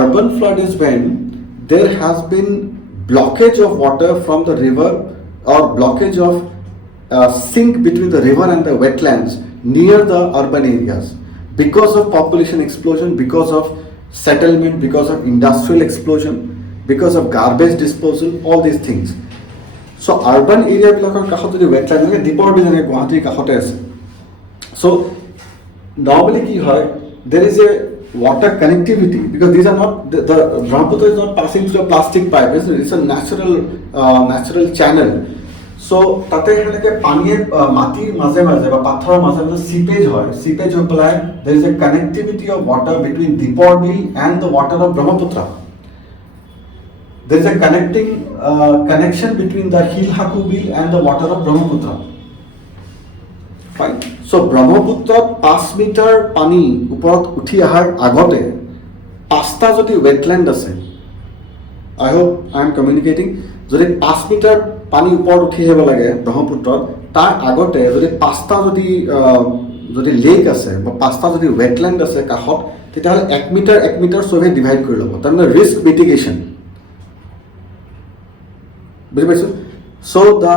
Urban flood is when there has been blockage of water from the river or blockage of sink between the river and the wetlands near the urban areas because of population explosion, because of settlement, because of industrial explosion, because of garbage disposal, all these things. So urban area bilakor kakhot jodi wetland like Dibrugarh bill like Guwahati kakhote ase. So normally ki hoy, there is a water connectivity because these are not the Brahmaputra is not passing through a plastic pipe. It's a natural channel. So tate heneke paniye matir maje ba pathor maje seepage hoy. Seepage hoy pelai there is a connectivity of water between Dibrugarh bill and the water of Brahmaputra. There is a connection between the Hilhaku bill and the water of Brahmaputra. Fine. So Brahmaputra 5 meter pani uporot uthi ahar agote pasta jodi wetland ase. I hope I am communicating. Jodi 5 meter pani upor uthi hebo lage Brahmaputra tar agote jodi pasta jodi lake ase ba pasta jodi wetland ase kahot teta hole 1 meter sobe divide kori lobo tar mane risk mitigation. So the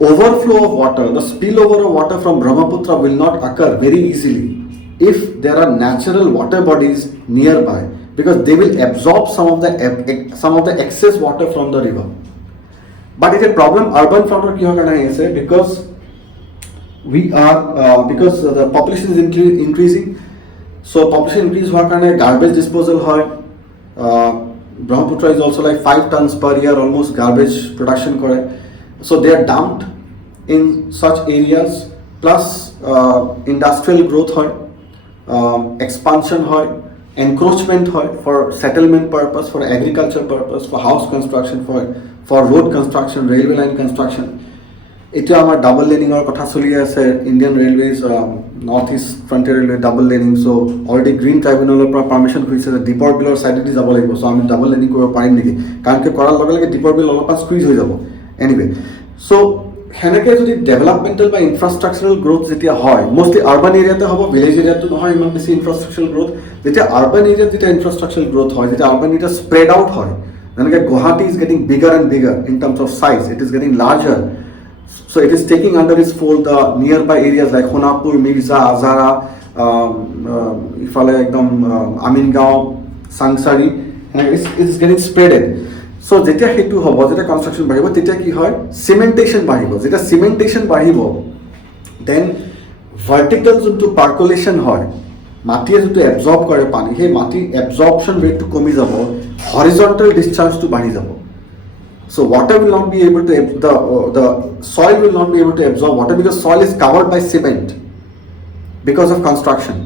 overflow of water, the spillover of water from Brahmaputra will not occur very easily if there are natural water bodies nearby because they will absorb some of the excess water from the river. But it's a problem urban flood because because the population is increasing. So population increase hoar karone garbage disposal hoy. Brahmaputra is also like 5 tons per year almost garbage production kore. So they are dumped in such areas plus industrial growth hoy, expansion hoy, encroachment hoy for settlement purpose, for agriculture purpose, for house construction, for road construction, railway line construction. Itu amar double laning or kotha choli ase Indian Railways Northeast Frontier Railway double laning. So already Green Tribunal permission hoise je Dibrugarh bill side di jabo lagibo. So ami double laning koribo parim niki karon ke korar loge loge Dibrugarh bill olopan squeeze hoi jabo. Anyway, so heneke jodi developmental by infrastructural growth jetia hoy mostly urban area te hobo village area to nohoy iman beshi infrastructural growth jetia urban area jetia infrastructural growth hoy jetia urban area spread out hoy jeneke Guwahati is getting bigger and bigger in terms of size, it is getting larger. So it is taking under its fold the nearby areas like Honapur, Mirza, Azara, ইফালে একদম Amingaon সাংসাৰী its getting স্প্ৰেডেড so যেতিয়া সেইটো হ'ব যেতিয়া construction বাঢ়িব তেতিয়া কি হয় চিমেণ্টেশ্যন বাঢ়িব যেতিয়া চিমেণ্টেশ্যন বাঢ়িব দেন ভাৰ্টিকেল যোনটো পাৰ্কুলেশ্যন হয় মাটিয়ে যোনটো এবজৰ্ব কৰে পানী সেই মাটিৰ এবজৰ্পশ্যন ৰেটটো কমি যাব হৰিজণ্টেল ডিschargeটো বাঢ়ি যাব so water will not be able to the soil will not be able to absorb water because soil is covered by cement because of construction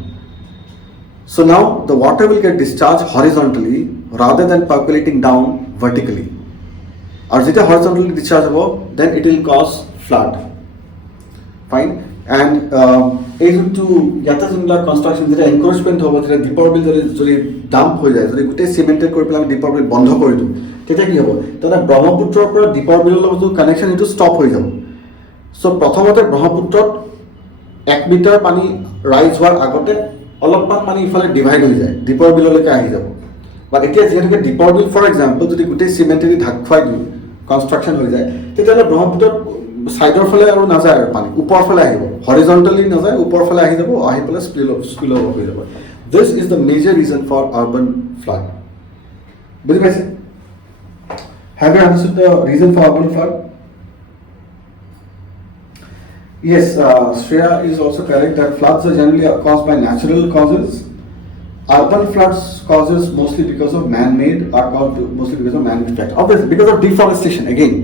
so now the water will get discharged horizontally rather than percolating down vertically or jeta horizontally discharge hobo then it will cause flood fine and to yata jumla construction jeta encroachment hobo jeta deeper bill jodi dump hoy jay jodi gute cemented kori pela deeper bill bondho kori du তেতিয়া কি হ'ব তাতে ব্ৰহ্মপুত্ৰৰ পৰা দীপৰ বিলৰ লগত connection এইটো ষ্টপ হৈ যাব সো প্ৰথমতে ব্ৰহ্মপুত্ৰত 1 মিটাৰ পানী ৰাইজ হোৱাৰ আগতে অলপমান পানী ইফালে ডিভাইড হৈ যায় দীপৰ বিললৈকে আহি যাব বাট এতিয়া যেনেকৈ দীপৰ বিল ফৰ এক্সাম্পল যদি গোটেই চিমেণ্টেদি ঢাক খুৱাই দিওঁ কনষ্ট্ৰাকশ্যন হৈ যায় তেতিয়াহ'লে ব্ৰহ্মপুত্ৰৰ ছাইডৰ ফালে আৰু নাযায় আৰু পানী ওপৰ ফালে আহিব হৰিজণ্টেলি নাযায় ওপৰ ফালে আহি যাব আহি পেলাই স্পিল অভাৰ হৈ যাব this is the major reason for urban flood বুজি পাইছে Have you understood the reason for urban flood? Yes, Shreya is also correct that floods are generally caused by natural causes. Urban floods causes mostly because of man-made are caused mostly because of man-made factors. Obviously, because of deforestation again.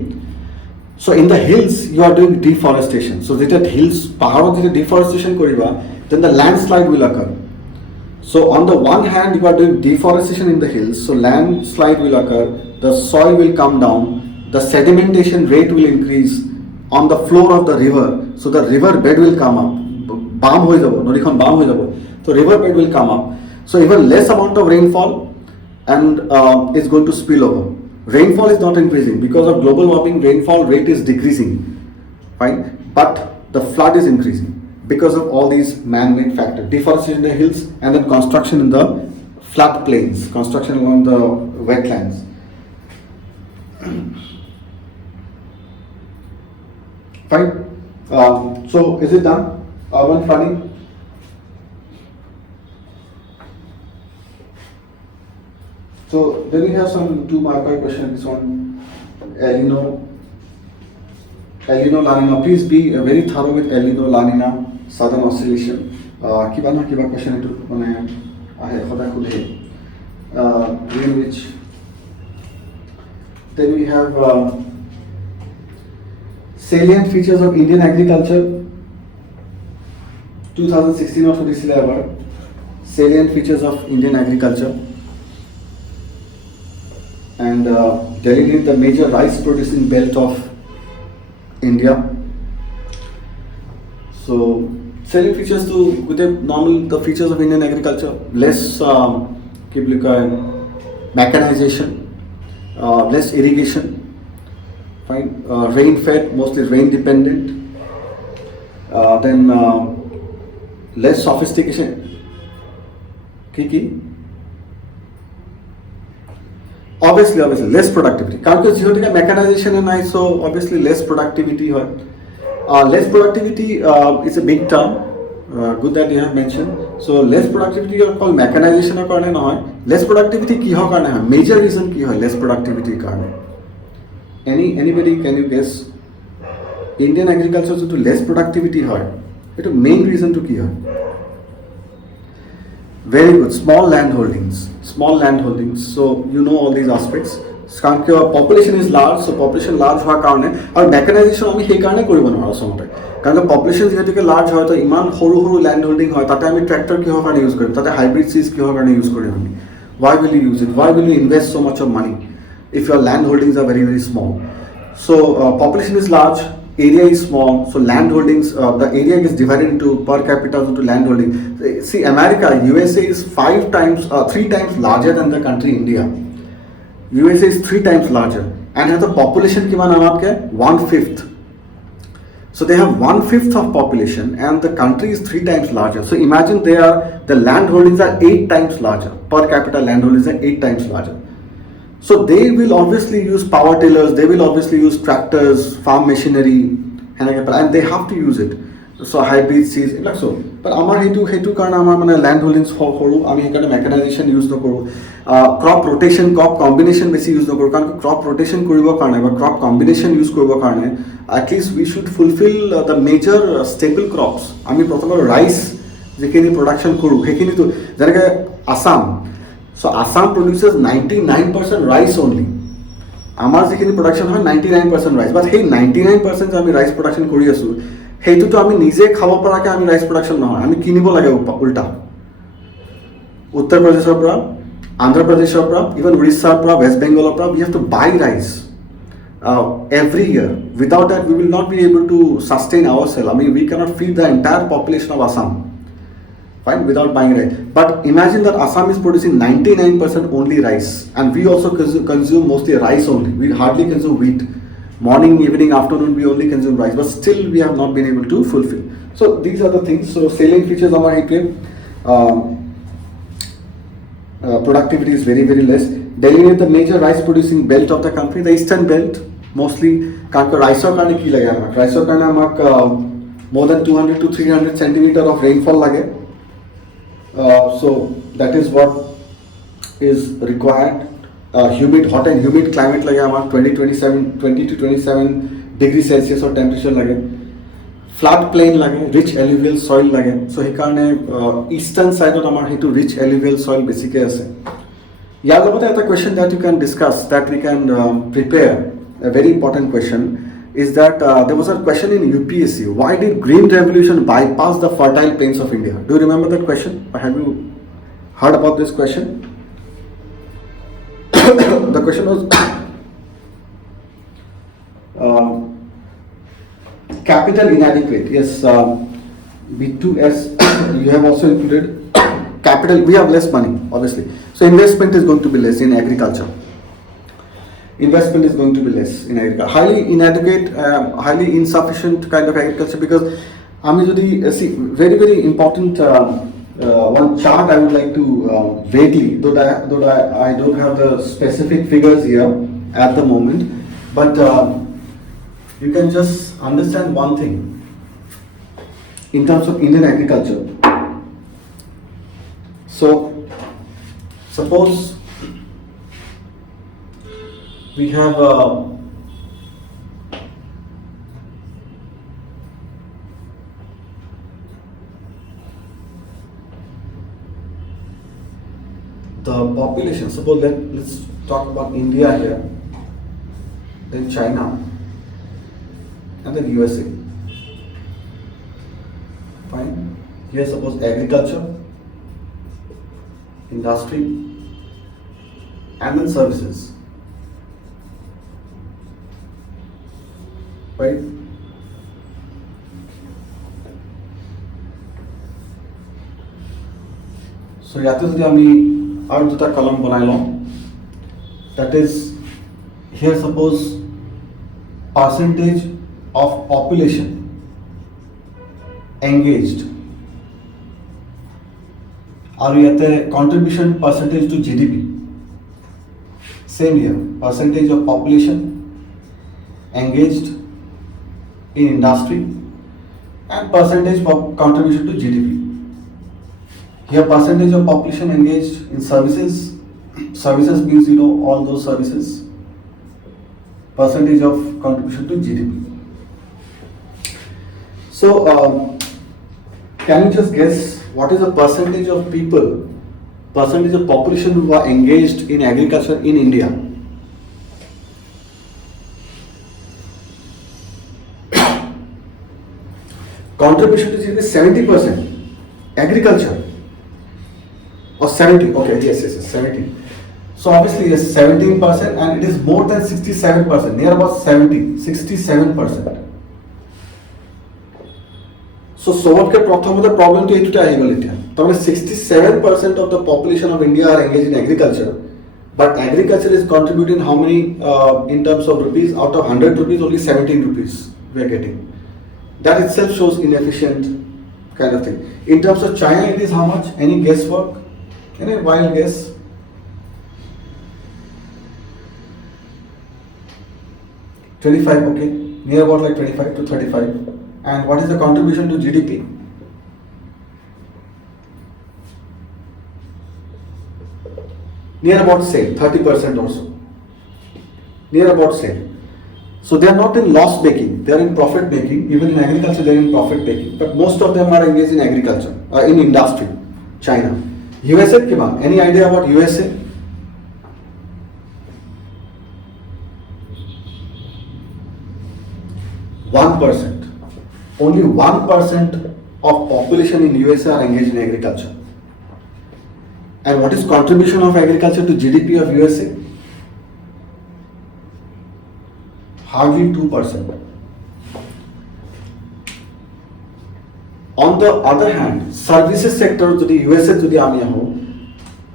So in the hills, you are doing deforestation. So that hills, paharo jete deforestation koriba, then the landslide will occur. So on the one hand, you are doing deforestation in the hills, so landslide will occur. The soil will come down, the sedimentation rate will increase on the floor of the river, so the river bed will come up, balm hoy jabo, nodikhon balm hoy jabo, so river bed will come up, so even less amount of rainfall and is going to spill over. Rainfall is not increasing because of global warming, rainfall rate is decreasing, fine, but the flood is increasing because of all these man-made factors, deforestation in the hills and then construction in the flat plains, construction along the wetlands. Fine. So is it done? Urban flooding. So then we have some 2 marker questions on El Nino, La Nina. Please be very thorough with El Nino, La Nina, Southern Oscillation. Kiba na kiba question itu mane ahe khoda khule. Greenwich. Then we have salient features of Indian agriculture 2016 or 2011 salient features of Indian agriculture and delineate the major rice producing belt of India. So salient features to with normal the features of Indian agriculture less mechanization, less irrigation, fine, rain fed, mostly rain dependent, then less sophistication, kiki, obviously less productivity because you mechanization and I so obviously less productivity less productivity is a big term. Good that you have mentioned. So less productivity are called mechanization or karne na hoy. Less productivity ki ho karne hai? Major reason ki hoy less productivity karne? Anybody can you guess? Indian agriculture to less productivity hoy. It main reason to ki hoy? Very good. Small land holdings. So you know all these aspects. কাৰণ কিয় population is large চ' population large হোৱাৰ কাৰণে আৰু mechanisation আমি সেইকাৰণে কৰিব নোৱাৰোঁ আচলতে কাৰণ পপুলেশ্যন যিহেতুকে লাৰ্জ হয় তো ইমান সৰু লেণ্ড হোল্ডিং হয় তাতে আমি ট্ৰেক্টৰ কিহৰ কাৰণে ইউজ কৰিম তাতে হাইব্ৰিড চিজ কিহৰ কাৰণে ইউজ কৰিম আমি why will you use it why will you invest so much of money if your land holdings are very small so population is large area is small so land holdings the area gets divided into per capita into land holding see America USA is 3 times larger than the country India USA is 3 times larger and has a population kiman amatke 1/5 so they have 1/5 of population and the country is 3 times larger so imagine the land holdings are 8 times larger per capita land holdings are 8 times larger so they will obviously use power tillers they will obviously use tractors farm machinery and they have to use it so hybrid seeds like so but আমাৰ সেইটো কাৰণে আমাৰ মানে land holdings সৰু, আমি সেইকাৰণে mechanisation use নকৰোঁ, crop rotation crop combination বেছি ইউজ নকৰোঁ, কাৰণ ক্ৰপ ৰোটেশ্যন কৰিবৰ কাৰণে বা ক্ৰপ কম্বিনেশ্যন ইউজ কৰিবৰ কাৰণে at least we should fulfil the major staple crops. আমি প্ৰথমে ৰাইচ যিখিনি প্ৰডাকশ্যন কৰোঁ সেইখিনিতো, যেনেকৈ আছাম, চ' আছাম প্ৰডিউচেছ 99% ৰাইচ অনলি। আমাৰ যিখিনি প্ৰডাকশ্যন হয় 99% ৰাইচ, বাট সেই 99% যে আমি ৰাইচ প্ৰডাকশ্যন কৰি আছোঁ সেইটোতো আমি নিজে খাব পৰাকৈ আমি ৰাইচ প্ৰডাকশ্যন নহয়, আমি কিনিব লাগে উল্টা। উত্তৰ প্ৰদেশৰ পৰা, আন্ধ্ৰ প্ৰদেশৰ পৰা, ইভেন উৰিষ্যাৰ পৰা, ৱেষ্ট বেংগলৰ পৰা, we have to buy rice every year. Without that we will not be able to sustain ourselves. I mean, we cannot feed the entire population of Assam, fine, without buying rice. But imagine that Assam is producing 99% only rice, and we also consume mostly rice only. We hardly consume wheat. Morning, evening, afternoon we only consume rice, but still we have not been able to fulfill. So these are the things. So salient features of our here, productivity is very, very less. Delineate the major rice producing belt of the country, the eastern belt mostly, because rice karne ki lage amak, rice karne amak more than 200 to 300 centimeter of rainfall lage. So that is what is required. Humid, hot and humid climate lage amak 20 to 27 degrees Celsius or temperature lage. Flat plain lage, rich alluvial soil lage. So he karne eastern side of amar hetu rich alluvial soil basically ase. Yeah, a question that you can discuss, that we can prepare, a very important question, is that there was a question in UPSC, why did Green Revolution bypass the fertile plains of India? Do you remember that question? Or have you heard about this question? The question was capital inadequate. Yes, B2S, you have also included capital. We have less money, obviously. So investment is going to be less in agriculture. Investment is going to be less in agriculture. Highly inadequate, highly insufficient kind of agriculture, because see, very, very important one chart I would like to vaguely, though I don't have the specific figures here at the moment, but you can just understand one thing in terms of Indian agriculture. So suppose we have the population. Suppose let's talk about India here, then China, and then USA. Fine. Here suppose agriculture, industry, and then services. Right? So ইয়াতে যদি আমি আৰু দুটা কলম বনাই লওঁ, that is here suppose percentage of population engaged, আৰু ইয়াতে contribution percentage to GDP. Same here, percentage of population engaged in industry and percentage of contribution to GDP. Here percentage of population engaged in services. Services means all those services. Percentage of contribution to GDP. So can you just guess what is the percentage of people, percentage of population who are engaged in agriculture in India? Contribution to GDP is 70%. Agriculture. Or 70, okay, yes, 70. So obviously yes, 17%, and it is more than 67%, near about 67%. So what can the problem to it? 67% of the population of India are engaged in agriculture, but agriculture is contributing how many in terms of rupees? Out of 100 rupees, only 17 rupees we are getting. That itself shows inefficient kind of thing. In terms of China, it is how much? Any guesswork? Any wild guess? $25, okay, near about like 25 to 35. And what is the contribution to GDP? near about same, 30% or so. Near about same. So they are not in loss making, they are in profit making. Even in agriculture, they are in profit making. But most of them are engaged in agriculture, in industry. China. USA, Kiman, any idea about USA? %. Only 1% of population in USA are engaged in agriculture. And what is contribution of agriculture to GDP of USA? Hardly 2%. On the other hand, services sector to the USA to the Amiyaho,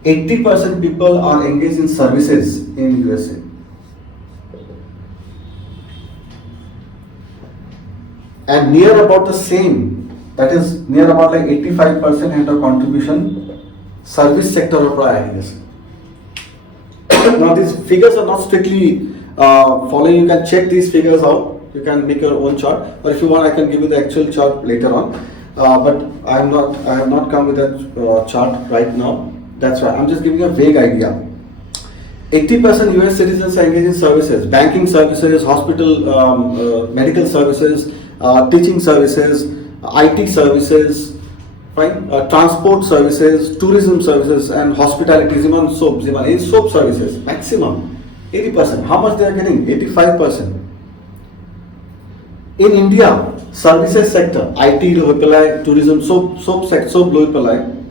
80% people are engaged in services in USA. And near about the same, that is near about like 85% and the contribution service sector of IAS. Now these figures are not strictly following, you can check these figures out, you can make your own chart, or if you want I can give you the actual chart later on, but I have not come with that chart right now, that's why I'm just giving you a vague idea. 80% US citizens are engaged in services, banking services, hospital, medical services, teaching services, IT services, fine, transport services, tourism services, and hospitality, soap services, maximum 80%. How much they are getting? 85%. In India, services sector, IT, tourism, soap sector,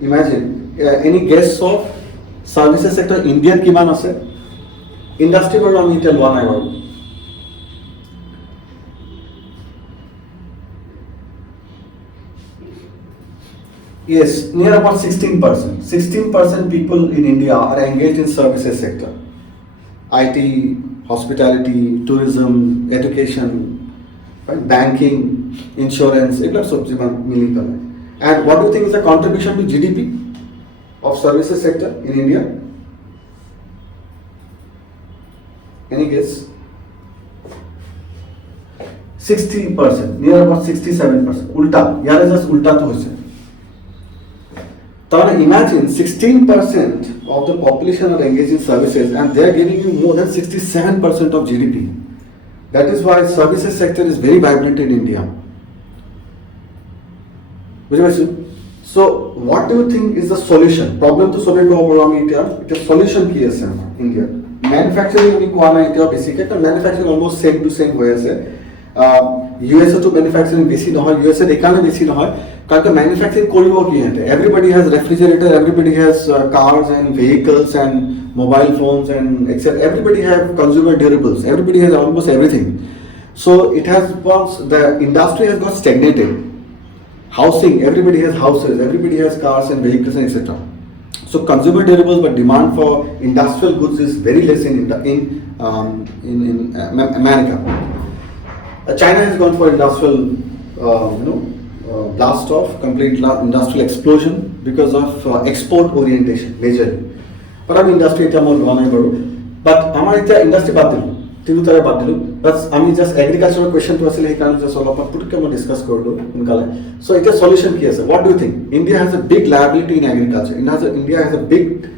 imagine, any guess of services sector, Indian kiman ase? Industry world আমি এতিয়া লোৱা নাই বাৰু। Yes, near about 16%. 16% people in India are engaged in services sector. IT, hospitality, tourism, education, right? Banking, insurance, and what do you think is the contribution to GDP of services sector in India? Any guess? 60%, near about 67%. Ulta, here is just ulta to hoise. So imagine 16% of the population are engaged in services and they are giving you more than 67% of GDP. That is why services sector is very vibrant in India. So what do you think is the solution? Problem to solve India? It is solution ki ase India. Manufacturing ni kuana India basically manufacturing almost same to same hoye ase. USA to manufacturing besi nohoy, USA ekane besi nohoy. Because manufacturing everybody has refrigerator, everybody has cars and vehicles and mobile phones and etc. Everybody have consumer durables, everybody has almost everything. So it has once the industry has got stagnated. Housing, everybody has houses, everybody has cars and vehicles and etc. So consumer durables, but demand for industrial goods is very less in America. China has gone for industrial, blast off, complete industrial explosion because of export orientation majorly. But I'm industry ita more one baru. But amar ita industry bad dilu, tinu tara bad dilu. But ami just agricultural question to asile ekan just all apart put ke mo discuss korlo unkale. So ita solution ki ase? What do you think? India has a big liability in agriculture. India has a big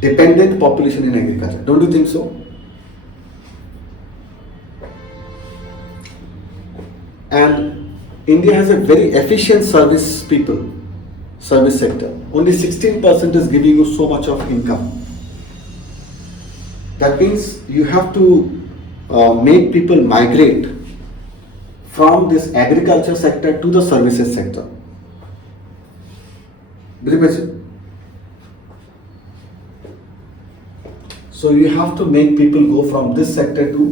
dependent population in agriculture. Don't you think so? And India has a very efficient service sector. Only 16% is giving you so much of income. That means you have to make people migrate from this agriculture sector to the services sector. So you have to make people go from this sector to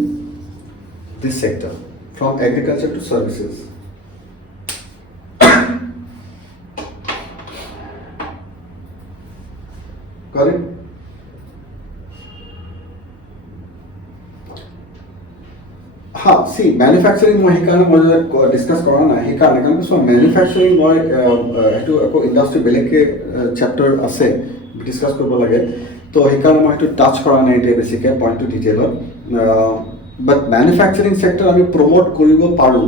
this sector, from agriculture to services. Got it? See, manufacturing মই discuss কৰা নাই সেইকাৰণে কাৰণ so manufacturing মই এটো আকৌ industry বেলেগকে chapter আছে discuss কৰিব লাগে তো সেইকাৰণে মই এটো টাচ কৰা নাই এটা বেছিকে পইণ্ট টু ডিটেইলত but manufacturing sector আমি promote কৰিব পাৰো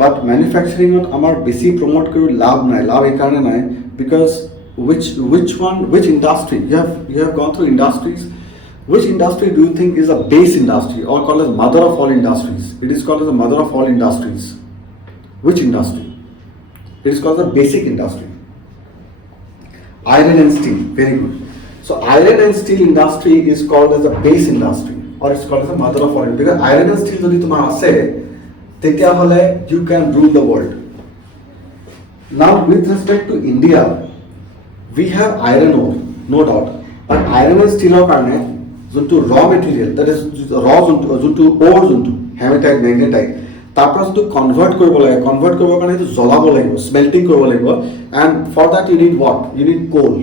but manufacturing ত আমাৰ বেছি promote কৰি লাভ নাই এই কাৰণে নাই because which industry you have gone through industries. Which industry do you think is a base industry or called as mother of all industries? It is called as the mother of all industries. Which industry? It is called the basic industry. Iron and steel. Very good. So iron and steel industry is called as the base industry, or it's called as the mother of all industry. Because iron and steel jodi tomar ase, tetya hole you can rule the world. Now with respect to India, we have iron ore, no doubt. But iron and steel or karne যোনটো ৰ material, that is যোনটো ore যোনটো হেমেটাইট magnetite, তাৰ পৰা যোনটো convert কৰিব লাগে, convert কৰিবৰ কাৰণে সেইটো জ্বলাব লাগিব, স্মেল্টিং কৰিব লাগিব, and for that you need what? You need coal.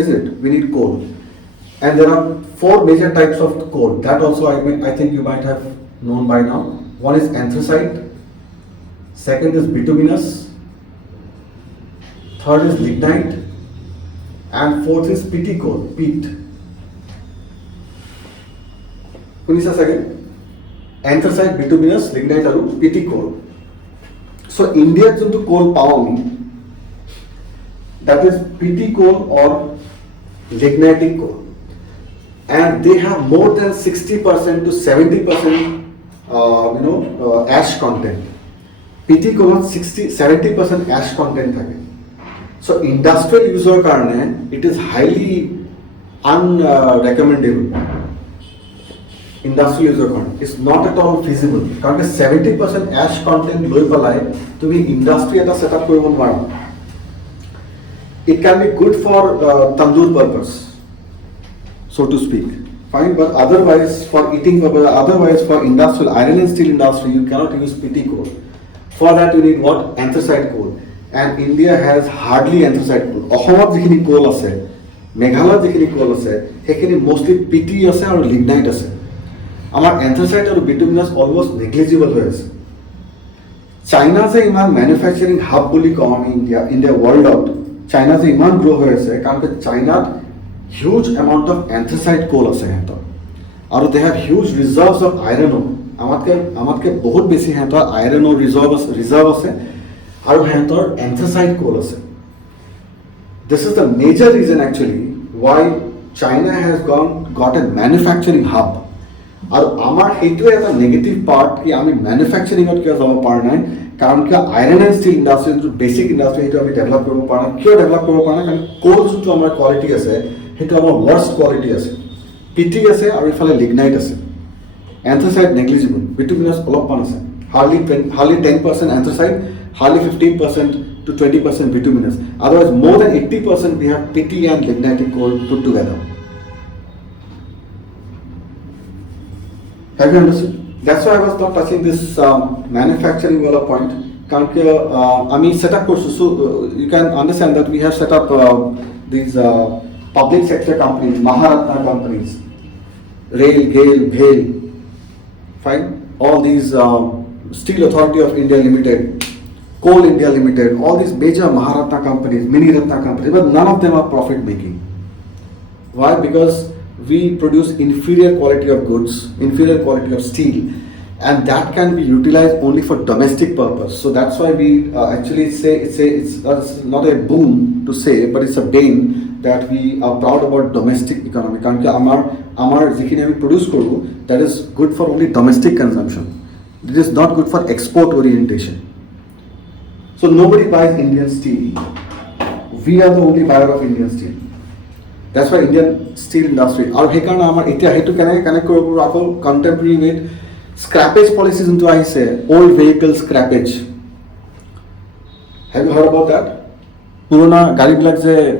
Is it? We need coal. And there are 4 major types of coal. That also I think you might have known by now. One is anthracite, second is bituminous, third is lignite, and fourth is peat coal, peat. Kunisa second? Anthracite, bituminous, lignite, and peat coal. So India juntu coal power me, that is peat coal or lignitic coal, and they have more than 60% to 70% ash content. Peat coal 70% ash content thake. So industrial user karne it is highly unrecommendable. Industrial user karne it's not at all feasible. Karone 70% ash content loi palai tumi industry eta setup koribo nwara. It can be good for tandoor purpose, so to speak. Fine, but otherwise for eating purpose, otherwise for industrial iron and steel industry, you cannot use peat coal. For that you need what? Anthracite coal. And India has hardly anthracite coal. Assam jikhini coal ase, Meghalaya jikhini coal ase, hekhini mostly peat ase aru lignite ase. Amar anthracite aru bituminous almost negligible hoy ase. China je iman manufacturing hub boli kau ami India world out. China je iman grow hoy ase karon ke China huge amount of anthracite coal ase hetor. Aru they have huge reserves of iron ore. Amatke bahut beshi hetor iron ore reserve ase. Aru hetor anthracite coal ase. This is the major reason actually why China has got a manufacturing hub. Aru amar hetu eta negative part ki ami manufacturing ot kiya jaba par nai karon ki iron and steel industry to basic industry hetu ami develop koribo par nai. Kiyo develop koribo par nai karon coal to amar quality ase hetu amar worst quality ase. PT ase aru ifale lignite ase. Anthracite negligible, bituminous oloppan ase. Hardly 10% anthracite, hardly 15% to 20% bituminous. Otherwise, more than 80% we have peat and lignitic coal put together. Have you understood? That's why I was not touching this manufacturing point. I mean, set up courses. So you can understand that we have set up these public sector companies, Maharatna companies, Rail, GAIL, BHEL, fine. All these Steel Authority of India Limited, Coal India Limited, all these major Maharatna companies, mini Ratna companies, but none of them are profit making. Why? Because we produce inferior quality of goods, inferior quality of steel, and that can be utilized only for domestic purpose. So that's why we actually say it's not a boon to say, but it's a bane that we are proud about domestic economy. Karon ki amar jikhini ami produce koru, that is good for only domestic consumption. It is not good for export orientation. So nobody buys Indian steel. We are the only buyer of Indian steel. That's why Indian steel industry. Aru hekarone amar etia hetu connect koribo rakho contemporary with scrappage policies into ahise, old vehicle scrappage. Have you heard about that? Purona gari bilak je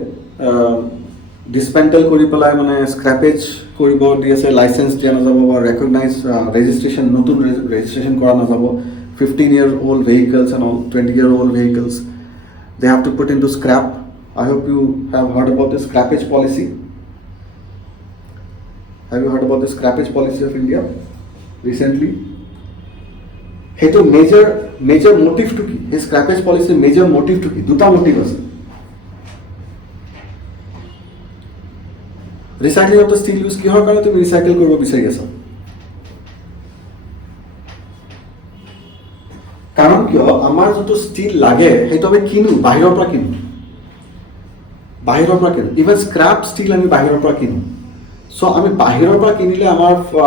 dismantle kori pelai mane scrappage koribo diase, license dia najabo or recognize registration notun registration kora najabo. 15-year-old vehicles and all 20-year-old vehicles, they have to put into scrap. I hope you have heard about the scrappage policy. Have you heard about the scrappage policy of India recently? Heto major motive to ki his scrappage policy major motive to ki duta motive ase. Recycling of the steel use kihor karone tumi recycle koribo bisari asa? কারণ কিয় আমাৰ যোনটো steel লাগে সেইটো আমি কিনো বাহিৰৰ পৰা কিনো ইভেন স্ক্ৰেপ ষ্টিল আমি বাহিৰৰ পৰা কিনো চ' আমি বাহিৰৰ পৰা কিনিলে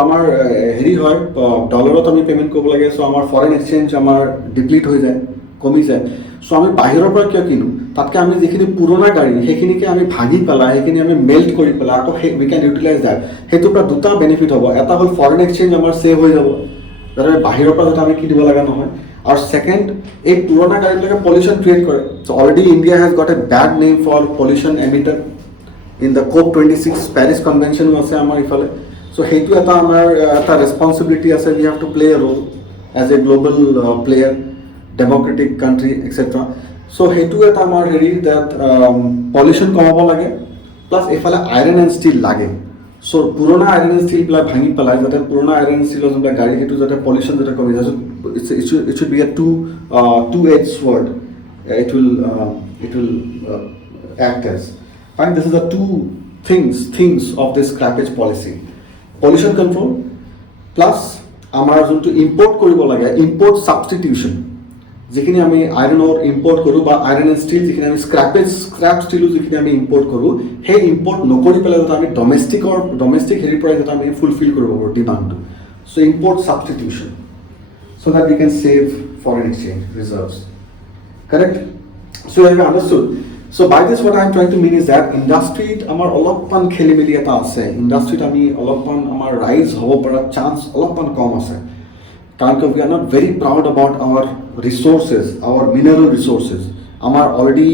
আমাৰ হেৰি হয় ডলাৰত আমি পে'মেণ্ট কৰিব লাগে চ' আমাৰ ফৰেন এক্সচেঞ্জ আমাৰ ডিপ্লিট হৈ যায় কমি যায় চ' আমি বাহিৰৰ পৰা কিয় কিনো তাতকৈ আমি যিখিনি পুৰণা গাড়ী সেইখিনিকে আমি ভাঙি পেলাই সেইখিনি আমি মেল্ট কৰি পেলাই আকৌ উই কেন ইউটিলাইজ দেট সেইটোৰ পৰা দুটা বেনিফিট হ'ব এটা হ'ল ফৰেন এক্সচেঞ্জ আমাৰ ছেভ হৈ যাব যাতে বাহিৰৰ পৰা যাতে আমি কিনিব লগা নহয় আৰু ছেকেণ্ড এই পুৰণা গাড়ীবিলাকে পলিউশ্যন ক্ৰিয়েট কৰে so' already India has got a bad name for pollution emitter in the COP26 Paris কনভেনশ্যনো আছে আমাৰ ইফালে চ' সেইটো এটা আমাৰ এটা ৰেছপনচিবিলিটি আছে we have to play a role as a global player democratic country etcetera so' সেইটো এটা আমাৰ হেৰি ডেট পলিউশ্যন কমাব লাগে প্লাছ এইফালে আইৰণ এণ্ড ষ্টীল লাগে চ' পুৰণা আইৰণ এণ্ড ষ্টীলবিলাক ভাঙি পেলাই যাতে পুৰণা আইৰণ এণ্ড ষ্টীলৰ যোনবিলাক গাড়ী সেইটো যাতে পলিউশ্যন যাতে কমি যায় it should be a two-edged sword it will act as fine this is the two things of this scrappage policy pollution control plus আমাৰ যোনটো ইম্পৰ্ট কৰিব লাগে ইম্পৰ্ট সাবষ্টিটিউশ্যন যিখিনি আমি আইৰণ অৰ ইম্পৰ্ট কৰোঁ বা আইৰণ এণ্ড ষ্টীল যিখিনি আমি স্ক্ৰেপ ষ্টীলো যিখিনি আমি ইম্পৰ্ট কৰোঁ সেই ইম্পৰ্ট নকৰি পেলাই যাতে আমি ডমেষ্টিক হেৰিৰ পৰাই যাতে আমি ফুলফিল কৰিব পাৰোঁ ডিমাণ্ডটো চ' import সাবষ্টিটিউশ্যন so that we can save foreign exchange reserves. Correct? So you have understood. So by this what I am trying to mean is that industry amar oloppan khelimeli eta ase industry ami oloppan amar rise hobo para chance oloppan kom ase karon we are not very proud about our resources our mineral resources amar already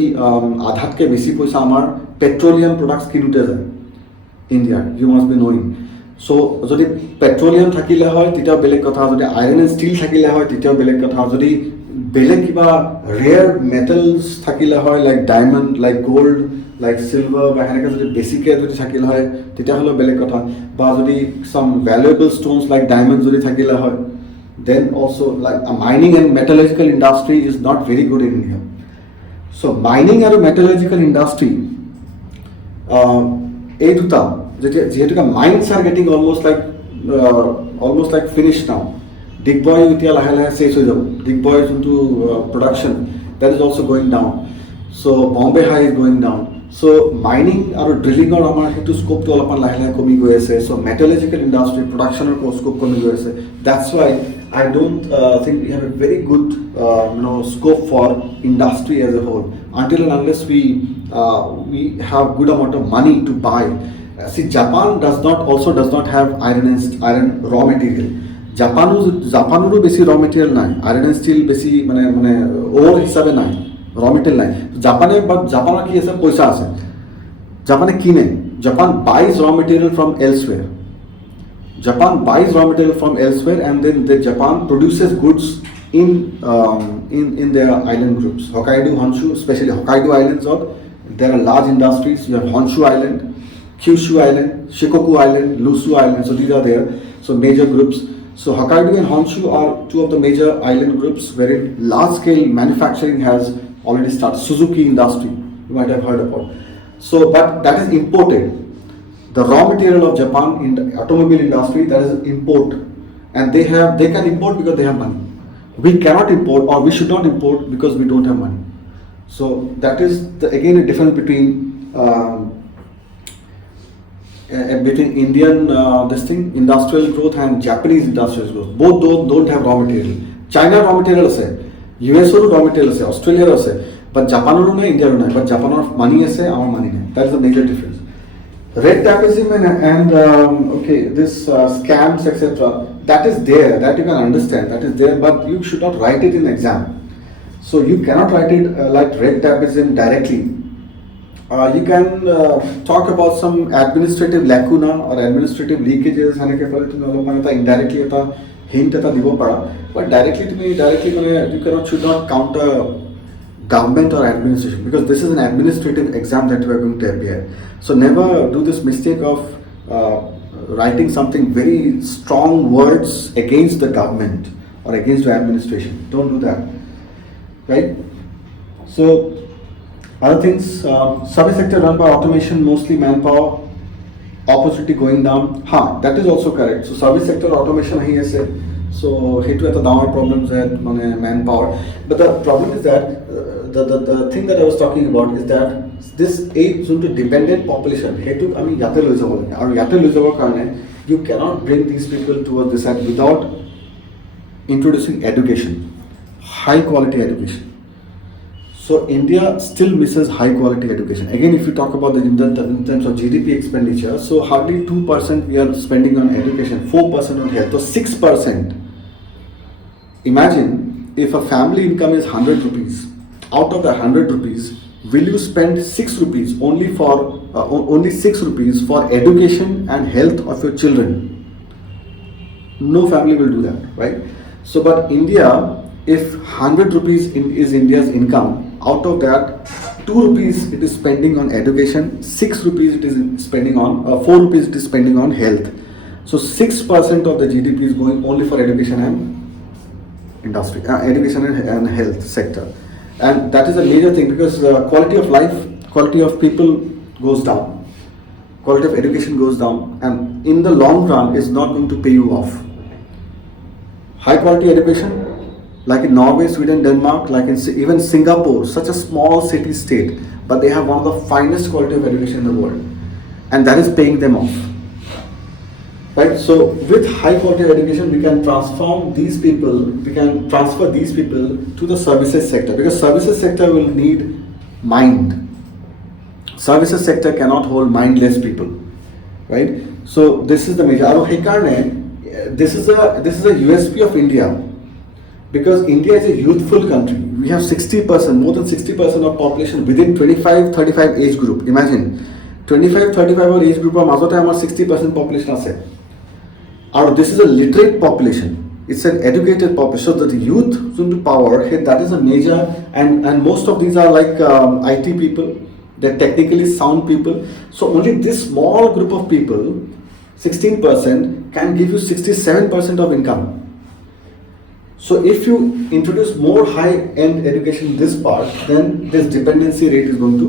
adhat ke beshi paisa amar petroleum products kinute jay India you must be knowing so যদি petroleum থাকিলে হয় তেতিয়াও বেলেগ কথা যদি iron and steel থাকিলে হয় তেতিয়াও বেলেগ কথা যদি বেলেগ কিবা ৰেয়াৰ মেটেলছ থাকিলে হয় like diamond like gold like silver বা সেনেকৈ যদি বেছিকৈ যদি থাকিলে হয় তেতিয়াহ'লে বেলেগ কথা বা যদি চাম ভেলুৱেবল ষ্ট'নছ লাইক ডায়মণ্ড যদি থাকিলে হয় then also' like mining and metallurgical industry is not very good in India so' mining আৰু মেটেলজিকেল ইণ্ডাষ্ট্ৰী এই দুটা যিহেতুকে mines are getting almost like finish now Digboi এতিয়া লাহে লাহে চেঞ্জ হৈ যাব ডিগবয়ৰ যোনটো production that is also' going down so' Bombay high is going down so' mining আৰু ড্ৰিলিঙৰ আমাৰ সেইটো স্ক'পটো অলপমান লাহে লাহে কমি গৈ আছে চ' মেটেলজিকেল ইণ্ডাষ্ট্ৰী প্ৰডাকশ্যনৰ স্ক'প কমি গৈ আছে that's why I don't think we have a very good scope for industry as a whole until and unless we have good amount of money to buy. See, Japan does not have iron raw material. Japanuru besi raw material nai. Iron and steel besi mane ore hisabe nai. Raw material nai. Japan ki ase paisa ase. Japan kine. Japan buys raw material from elsewhere. And then Japan produces goods in their island groups. Hokkaido, Honshu, especially Hokkaido Islands, there are large industries. You have Honshu Island, Kyushu Island, Shikoku Island, Lusu Island. So these are there. So major groups. So Hokkaido and Honshu are two of the major island groups wherein large-scale manufacturing has already started. Suzuki industry, you might have heard about. So, but that is imported. The raw material of Japan in the automobile industry, that is import, and they can import because they have money. We cannot import, or we should not import because we don't have money. So that is again a difference between Indian industrial growth and Japanese industrial growth. Both those don't have raw material. China raw material ase, US raw material ase, Australia ase, but Japan ro nai, India ro nai. But Japan money ase, our money nai. That is the major difference. Red tapeism and this scams etc. That is there, that you can understand, that is there, but you should not write it in exam. So you cannot write it like red tapeism directly. You can talk about some administrative lacuna or administrative leakages, indirectly hint dibo para, but directly you should not counter government or administration because this is an administrative exam that we are going to appear. So never do this mistake of writing something very strong words against the government or against the administration. Don't do that, right? So other things, service sector run by automation, mostly manpower, opportunity going down. That is also correct. So service sector automation here say, So সেইটো এটা ডাঙৰ problem যে মানে manpower. But the problem is that the thing that I was talking about is that this age যোনটো dependent population সেইটোক আমি ইয়াতে লৈ যাব লাগে আৰু ইয়াতে লৈ যাবৰ কাৰণে you cannot bring these people towards this side without introducing education, high quality education. So India still misses high quality education. Again, if you talk about the in terms of GDP expenditure, so hardly 2% we are spending on education, 4% on health, so 6%. Imagine if a family income is 100 rupees. Out of the 100 rupees, will you spend 6 rupees only 6 rupees for education and health of your children? No family will do that, right? So, but India, if 100 rupees is India's income, out of that, 2 rupees it is spending on education, 6 rupees it is spending on, 4 rupees it is spending on health. So 6% of the GDP is going only for education and industry, education and health sector. And that is a major thing because quality of life, quality of people goes down. Quality of education goes down and in the long run is not going to pay you off. High quality education, like in Norway, Sweden, Denmark, like in even Singapore, such a small city state, but they have one of the finest quality of education in the world, and that is paying them off. Right? So with high quality of education, we can transfer these people to the services sector, because services sector will need mind. Services sector cannot hold mindless people, right? So this is the major. This is a USP of India. Because India is a youthful country. We have 60%, more than 60% of population within 25-35 age group. Imagine, 25-35 age group of 60% population ase. And this is a literate population. It's an educated population. So that the youth into power, that is a major, and most of these are like IT people. They're technically sound people. So only this small group of people, 16%, can give you 67% of income. So if you introduce more high-end education in this part, then this dependency rate is going to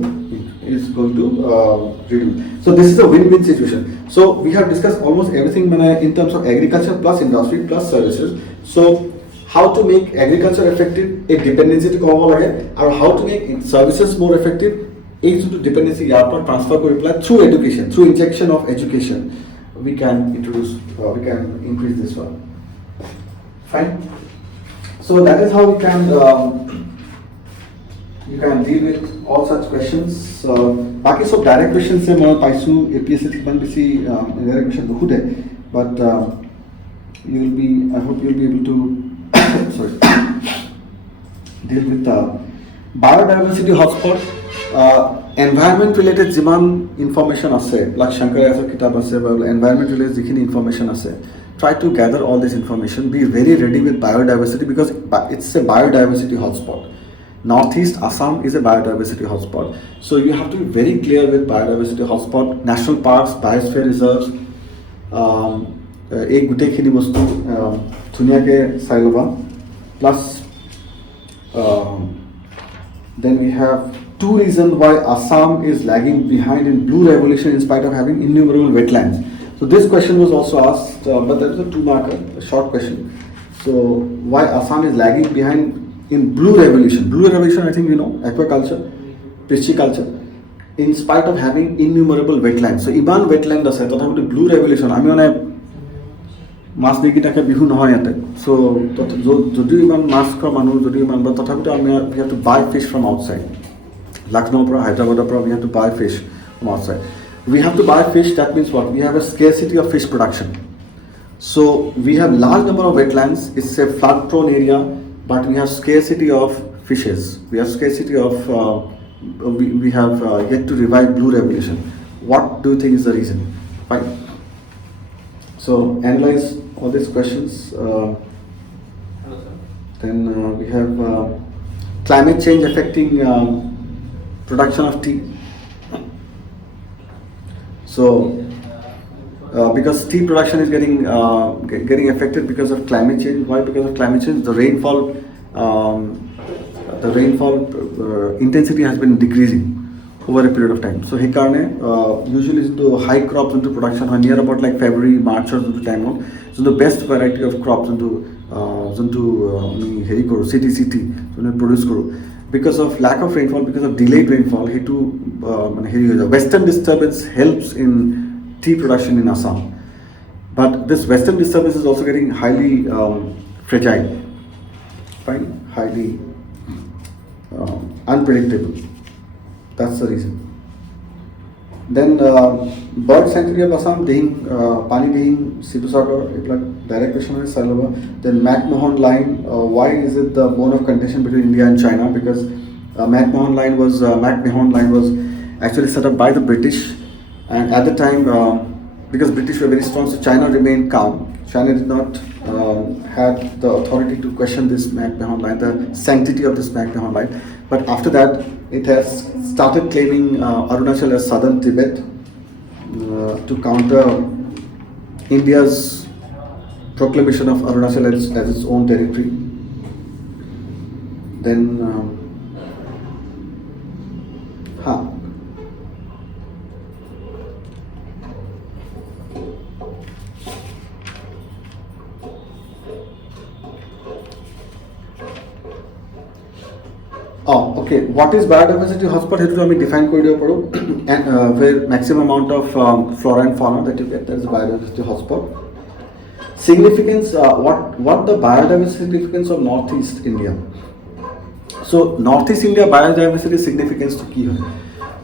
reduce. So this is a win-win situation. So we have discussed almost everything in terms of agriculture plus industry plus services. So how to make agriculture effective, a dependency to come over, or how to make services more effective, is to dependency transfer through education, through injection of education. We can increase this one. Fine. So that is how you can deal with all such questions. बाकी सब direct questions से मैं पाइसु APSC थिकमान बेसी direct question तो खुद है, but I hope you'll be able to deal with the biodiversity hotspot, environment related जिमान information आसे, like Shankar ऐसा किताब आसे, environment related जिखिनी information आसे. Try to gather all this information. Be very ready with biodiversity because it's a biodiversity hotspot. Northeast Assam is a biodiversity hotspot. So you have to be very clear with biodiversity hotspot, national parks, biosphere reserves. एक गुटे खिनी वस्तु दुनिया के साइलोबा. Plus, then we have 2 reasons why Assam is lagging behind in blue revolution in spite of having innumerable wetlands. So this question was also asked, but that is a 2-marker, a short question. So why Assam is lagging behind in blue revolution? Blue revolution, I think you know, aquaculture, pisciculture, in spite of having innumerable wetlands. So iman wetland ase, tothapi blue revolution. I mean, মাছ নিকিটাকে বিহু নহয় ইয়াতে. So যদিও ইমান মাছ খোৱা মানুহ যদিও ইমান, but তথাপিতো আমি we have to buy fish from outside. Lucknow পৰা Hyderabad পৰা we have to buy fish from outside. We have to buy fish, that means what? We have a scarcity of fish production. So we have large number of wetlands, it's a flood prone area, but we have scarcity of fishes. We have scarcity of, we have yet to revive blue revolution. What do you think is the reason? Fine. So analyze all these questions. Then we have climate change affecting production of tea. So, because tea production is getting affected because of climate change. Why? Because of climate change, the rainfall intensity has been decreasing. over a period of time. So সেইকাৰণে usually যোনটো high crop যোনটো production হয় near about like February, March যোনটো টাইমত যোনটো best variety of crop যোনটো আমি হেৰি কৰোঁ CT যোনটো produce কৰোঁ, because of lack of rainfall, because of delayed rainfall, সেইটো মানে হেৰি হৈ যায়. Western disturbance helps in tea production in Assam, but this western disturbance is also getting highly fragile, fine, highly unpredictable. That's the reason. Then bird sanctuary of Assam, Pani Dihing, Sibusagar, direct question is Salova. Then McMahon line, why is it the bone of contention between India and China? Because McMahon line was actually set up by the British, and at the time, because British were very strong, so China remained calm. China did not had the authority to question this McMahon line, the sanctity of this McMahon line. But after that, it has started claiming Arunachal as southern Tibet to counter India's proclamation of Arunachal as its own territory. Then, okay, what is biodiversity hotspot? Here to define and where maximum amount of flora and fauna that you get, that is biodiversity hotspot. Significance, what the biodiversity significance of Northeast India? So Northeast India biodiversity significance to key.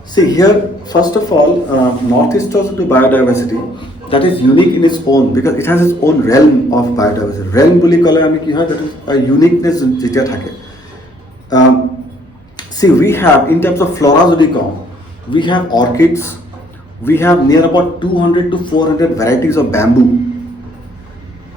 See here, first of all, Northeast also to biodiversity that is unique in its own, because it has its own realm of biodiversity. Realm boli kole ami ki hoy, that is a uniqueness jeta thake. See, we have, in terms of flora, we have orchids, we have near about 200 to 400 varieties of bamboo.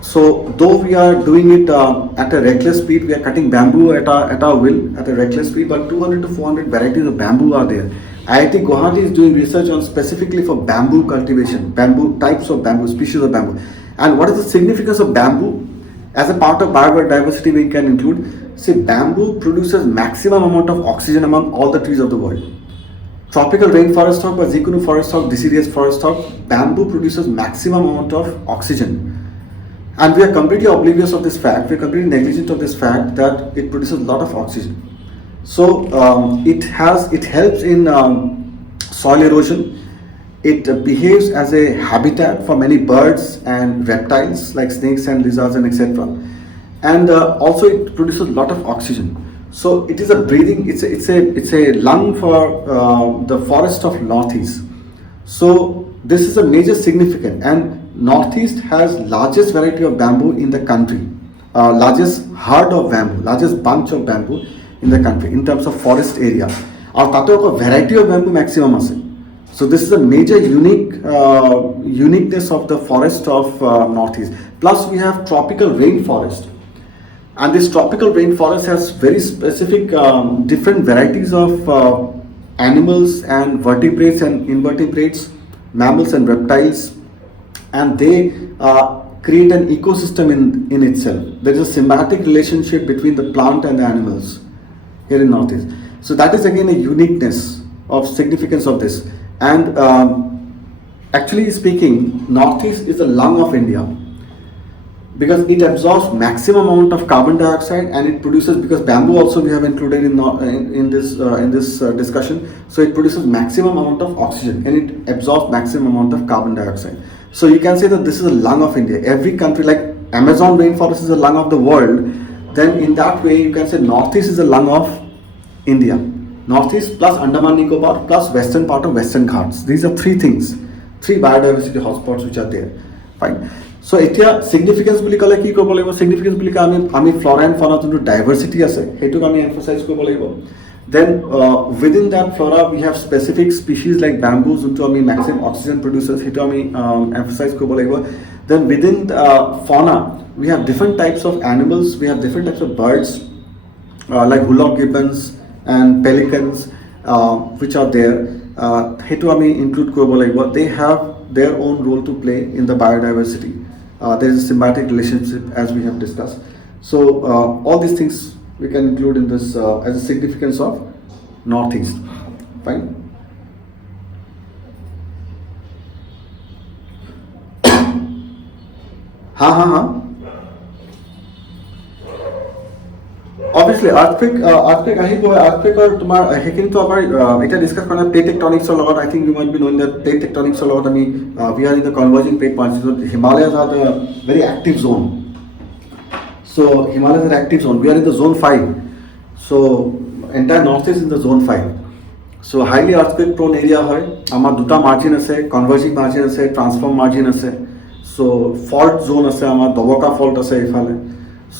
So, though we are doing it at a reckless speed, we are cutting bamboo at our will, at a reckless speed, but 200 to 400 varieties of bamboo are there. IIT Guwahati is doing research on specifically for bamboo cultivation, bamboo types of bamboo, species of bamboo. And what is the significance of bamboo? As a part of biodiversity, we can include, say, bamboo produces maximum amount of oxygen among all the trees of the world. Tropical rainforest hog or Zikunu forest hog, deciduous forest hog, bamboo produces maximum amount of oxygen. And we are completely oblivious of this fact, we are completely negligent of this fact that it produces a lot of oxygen. So it helps in soil erosion. It behaves as a habitat for many birds and reptiles like snakes and lizards and etc. And also it produces a lot of oxygen. So it is a breathing, it's a lung for the forest of Northeast. So this is a major significance, and Northeast has largest variety of bamboo in the country, largest herd of bamboo, largest bunch of bamboo in the country in terms of forest area. Our tato variety of bamboo maximum ase. So this is a major uniqueness of the forest of Northeast. Plus we have tropical rainforest. And this tropical rainforest has very specific different varieties of animals and vertebrates and invertebrates, mammals and reptiles, and they create an ecosystem in itself. There is a symbiotic relationship between the plant and the animals here in Northeast. So that is again a uniqueness of significance of this. And actually speaking, Northeast is the lung of India, because it absorbs maximum amount of carbon dioxide, and it produces, because bamboo also we have included in this discussion, so it produces maximum amount of oxygen and it absorbs maximum amount of carbon dioxide. So you can say that this is a lung of India. Every country, like Amazon rainforest is a lung of the world, then in that way you can say Northeast is a lung of India. Northeast plus Andaman Nicobar plus western part of Western Ghats. These are three things, three biodiversity hotspots which are there. Fine. So এতিয়া significance বুলি ক'লে কি কৰিব লাগিব? Significance বুলি ক'লে আমি flora and fauna যোনটো diversity আছে সেইটোক আমি emphasize কৰিব লাগিব. Then within that flora we have specific species like bamboo যোনটো আমি maximum oxygen produces, সেইটো আমি emphasize কৰিব লাগিব. Then within fauna we have different types of animals, we have different types of birds like hoolock gibbons and pelicans which are there. সেইটো আমি include কৰিব লাগিব. They have their own role to play in the biodiversity. There is a symbiotic relationship as we have discussed. So all these things we can include in this as a significance of Northeast. Fine. Ha obviously earthquake আহিব earthquakeৰ তোমাৰ হেকিনটো আমাৰ এটা discuss কৰা plate টেকটনিক্সৰ লগত I think you might be knowing that plate tectonicsৰ লগত আমি we are in the converging plate parts. So Himalayas are the very active zone. So Himalayas are active zone. We are in the zone 5. So entire northeast is in the zone 5. So highly earthquake prone area হয় আমাৰ দুটা margin আছে কনভাৰ্জিং margin আছে transform margin আছে so fault zone আছে আমাৰ দবকা fault আছে ইফালে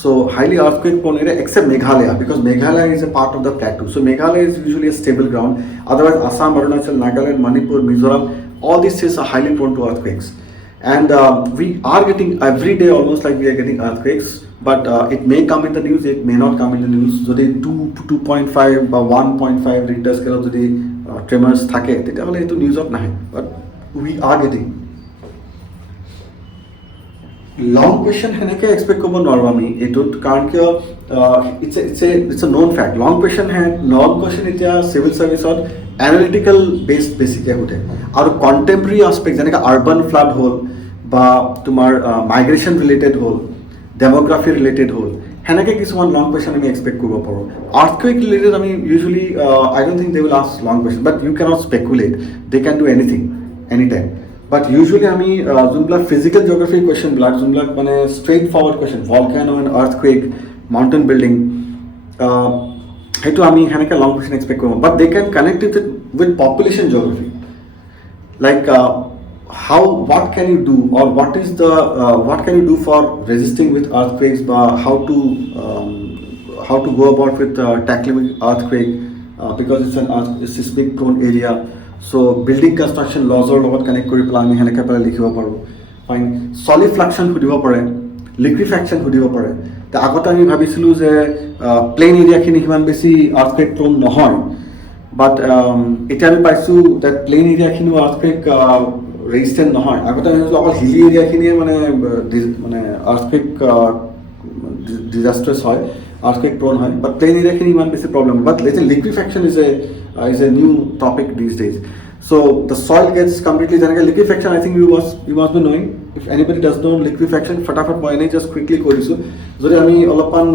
so highly earthquake prone area except Meghalaya because Meghalaya is a part of the plateau so Meghalaya is usually a stable ground otherwise Assam Arunachal Nagaland Manipur Mizoram all these states are highly prone to earthquakes and we are getting every day almost like we are getting earthquakes but it may come in the news it may not come in the news যদি 2.5 বা 1.5 Richter স্কেলত যদি tremors থাকে তেতিয়াহ'লে এইটো নিউজত নাহে but we are getting long question হেনেকে expect কৰিব নোৱাৰো আমি এইটোত কাৰণ কিয় it's a known fact long question এতিয়া civil serviceত analytical based বেছিকে সোধে আৰু contemporary aspect যেনেকৈ urban flood হ'ল বা তোমাৰ migration related হ'ল demography related হ'ল হেনেকে কিছুমান long question আমি এক্সপেক্ট কৰিব পাৰোঁ earthquake related আমি usually I don't think they will ask long question but you cannot speculate they can do anything anytime but usually আমি যোনবিলাক physical geography question বিলাক যোনবিলাক মানে straight forward question volcano and earthquake mountain building সেইটো আমি হেনেকে long question expect কৰোঁ but they can connect it with population geography like what can you do or what can you do for resisting with earthquakes how to go about with tackling earthquake because it's a seismic prone area so building construction laws or লগত connect কৰি পেলাই আমি হেনেকে পেলাই লিখিব পাৰোঁ fine solifluction সুধিব পাৰে liquefaction সুধিব পাৰে তে আগতে আমি ভাবিছিলোঁ যে প্লেন এৰিয়াখিনি সিমান বেছি earthquake prone নহয় but এতিয়া আমি পাইছোঁ that প্লেন এৰিয়াখিনি earthquake resistant নহয় আগতে আমি অকল হিলি এৰিয়াখিনিয়ে মানে earthquake disastrous হয় earthquake prone হয় but plain এৰিয়াখিনি ইমান বেছি problem but let's say liquefaction is a new topic these days so the soil gets completely যেনেকৈ liquefaction I think you must be knowing if anybody does know liquefaction ফটাফট মই এনেই just quickly কৈ দিছোঁ যদি আমি অলপমান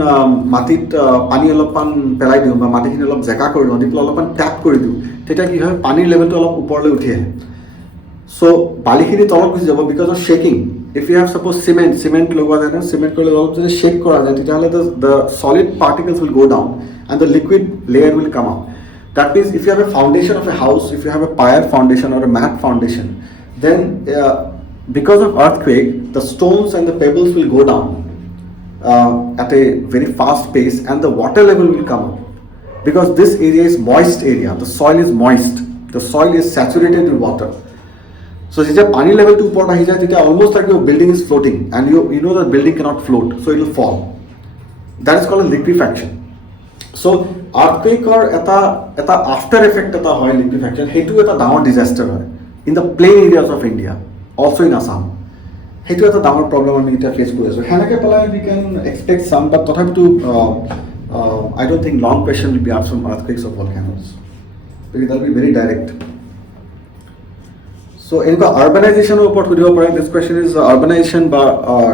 মাটিত পানী অলপমান পেলাই দিওঁ বা মাটিখিনি অলপ জেকা কৰি দিওঁ দি পেলাই অলপমান ট্যাপ কৰি দিওঁ তেতিয়া কি হয় পানীৰ লেভেলটো অলপ ওপৰলৈ উঠি আহে so বালিখিনি তলত গুচি যাব because of shaking if you have suppose cement লগোৱা যায় না cement কৰিলে অলপ যদি shake কৰা যায় তেতিয়াহ'লে the solid particles will go down and the liquid layer will come up that means if you have a foundation of a house if you have a pyre foundation or a mat foundation then because of earthquake the stones and the pebbles will go down at a very fast pace and the water level will come up because this area is moist area the soil is moist the soil is saturated with water so যেতিয়া পানী লেভেলটো ওপৰত আহি যায় তেতিয়া almost like your building is floating and you know that building cannot float so it will fall that is called a liquefaction so earthquake or এটা after effect এটা হয় liquefaction সেইটো এটা ডাঙৰ disaster হয় in the plain areas of India also in Assam সেইটো এটা ডাঙৰ problem আমি এটা ফেচ কৰি আছোঁ হেনেকে পেলাই we can expect some but তথাপিতো I don't think long question will be asked from earthquakes or volcanoes because that will be very direct so এনেকুৱা urbanization ওপৰত সুধিব পাৰে this question is urbanization বা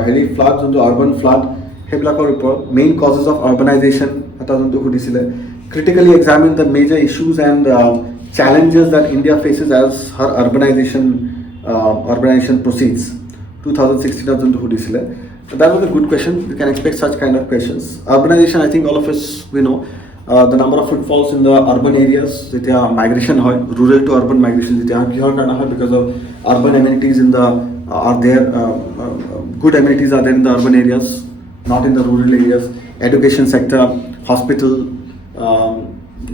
হেৰি flood যোনটো urban flood সেইবিলাকৰ ওপৰত main causes of urbanization এটা যোনটো সুধিছিলে critically examine the major issues and challenges that India faces as her urbanization proceeds 2016 যোনটো সুধিছিলে so that was a good question you can expect such kind of questions urbanization I think all of us we know the number of footfalls in the urban areas যেতিয়া migration হয় rural to urban migration যেতিয়া কিহৰ কাৰণে হয় because of urban amenities in the are there good amenities are there in the urban areas not in the rural areas education sector hospital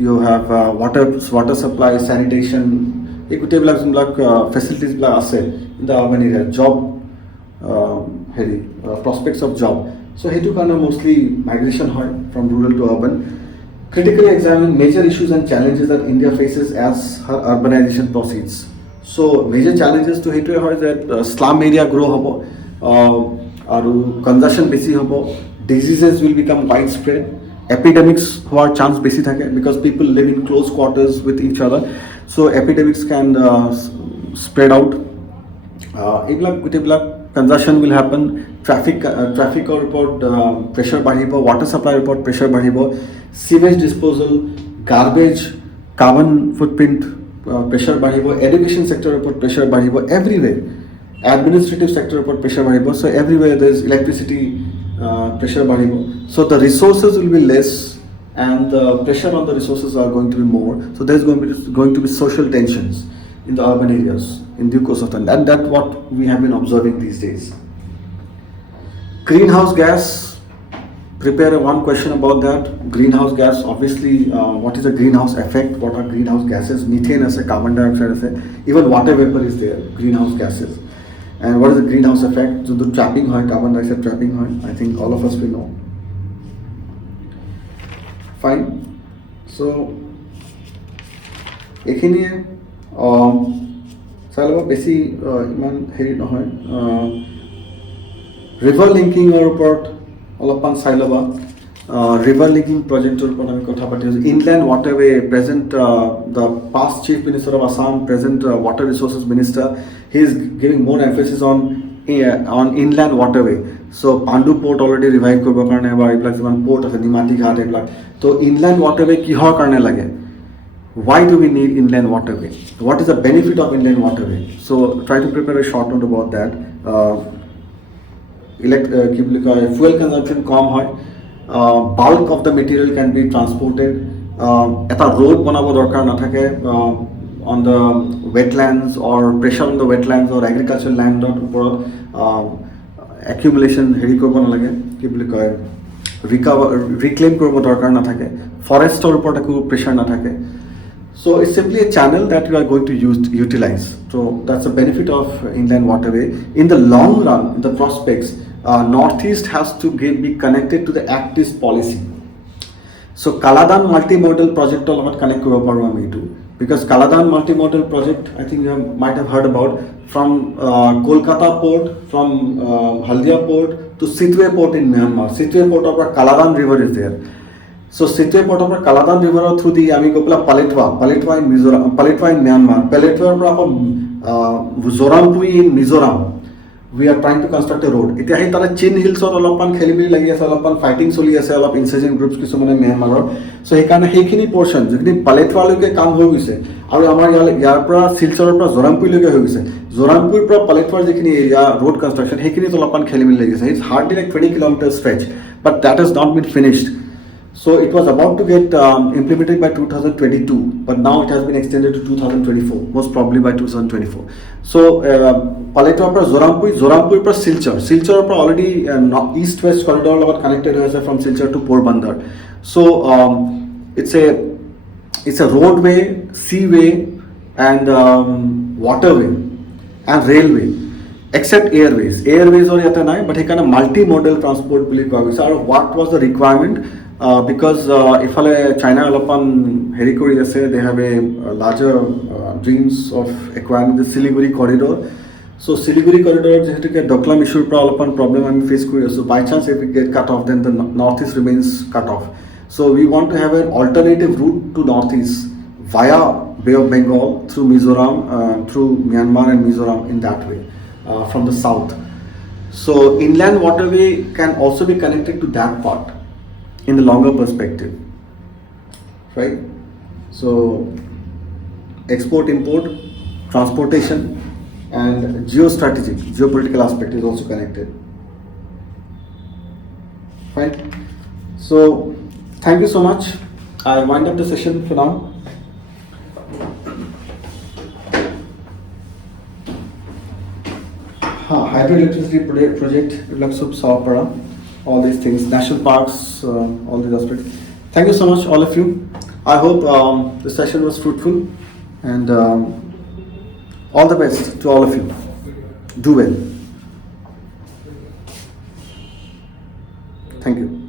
you have water supply sanitation এই গোটেইবিলাক যোনবিলাক facilities বিলাক আছে in the urban area job prospects of job so সেইটো কাৰণে mostly migration হয় from rural to urban critically examine major issues and challenges that India faces as her urbanization proceeds. So major challenges to hit hoy that slum area grow hobo aru congestion besi hobo diseases will become widespread epidemics hoar chance besi thake because people live in close quarters with each other so epidemics can spread out eglak congestion will happen, traffic report pressure badhibo, water supply report pressure badhibo, sewage disposal, garbage, carbon footprint pressure badhibo, education sector report pressure badhibo, everywhere. Administrative sector report pressure badhibo, so everywhere there is electricity pressure badhibo. So the resources will be less and the pressure on the resources are going to be more. So there is going to be social tensions in the urban areas in due course of time, and that's what we have been observing these days. Greenhouse gas, prepare one question about that. Greenhouse gas, obviously, what is the greenhouse effect? What are greenhouse gases? Methane as a carbon dioxide as a, even water vapor is there, greenhouse gases. And what is the greenhouse effect? So the trapping hoy, carbon dioxide trapping hoy, I think all of us will know. Fine. So, ekhiniye চাই বেছি ইমান হেৰি নহয় river লিংকিঙৰ ওপৰত অলপমান চাই ল'বা river linking projector ওপৰত আমি কথা পাতি আছোঁ inland waterway present the past chief minister of Assam present water resources minister he is giving more emphasis on inland waterway চ' পাণ্ডু পৰ্ট অলৰেডি ৰিভাইভ কৰিবৰ কাৰণে বা এইবিলাক যিমান পৰ্ট আছে নিমাতী ঘাট এইবিলাক তো ইনলেণ্ড ৱাটাৰৱে কিহৰ কাৰণে লাগে Why do we need inland waterway? What is the benefit of inland waterway? So try to prepare a short note about that. Fuel consumption কম হয়, bulk of the material can be transported. এটা road বনাব দৰকাৰ নাথাকে on the wetlands or pressure on the wetlands or agricultural land ওপৰত accumulation হেৰি কৰিব নালাগে কি বুলি কয় reclaim কৰিব দৰকাৰ নাথাকে forestor ওপৰত একো pressure নাথাকে. So it's simply a channel that you are going to utilize. So that's the benefit of inland waterway. In the long run, in the prospects, Northeast has to be connected to the Act East policy. So Kaladan multimodal project all about connect to because Kaladan multimodal project, I think you might have heard about, from Kolkata port, from Haldia port to Sitwe port in Myanmar. Sitwe port of Kaladan river is there. So Sitwe port of Kaladan river through the Amigopla Palitwa in Mizoram, Palitwa in Myanmar, Palitwa Zorampui in Mizoram. We are trying to construct a road. It is a Chin Hills or Alapan Kelibri like a Salapan fighting Soli as a insurgent groups Kisumana Myanmar. So he can Hekini portions, Palitwa Luke come who we say. Our Yarpra, Silsarapra, Zorampui Luke who we say. Zorampui Pro Palitwa Zikini area road construction, Hekini Alapan Kelibri like it's hardly like 20 kilometers stretch, but that has not been finished. So it was about to get implemented by 2022, but now it has been extended to 2024, most probably by 2024. So Palitwa pra Zorampui pra Silchar pra already east-west corridor connected from Silchar to Porbandar. So it's a roadway, seaway, and waterway, and railway. Except airways or yata nai, but he kind of multimodal transport bili koa gise. What was the requirement? Because if China they have a larger dreams of acquiring the Siliguri corridor. So Siliguri corridor Doklam issue problem and face so by chance if it get cut off, then the northeast remains cut off. So we want to have an alternative route to northeast via Bay of Bengal through Mizoram, through Myanmar and Mizoram in that way from the south. So inland waterway can also be connected to that part in the longer perspective, right? So export, import, transportation and geopolitical aspect is also connected. Fine. So thank you so much. I wind up the session for now. Hydroelectricity project, Laksub Sawapara. All these things, national parks, all these aspects. Thank you so much, all of you. I hope the session was fruitful and all the best to all of you. Do well. Thank you.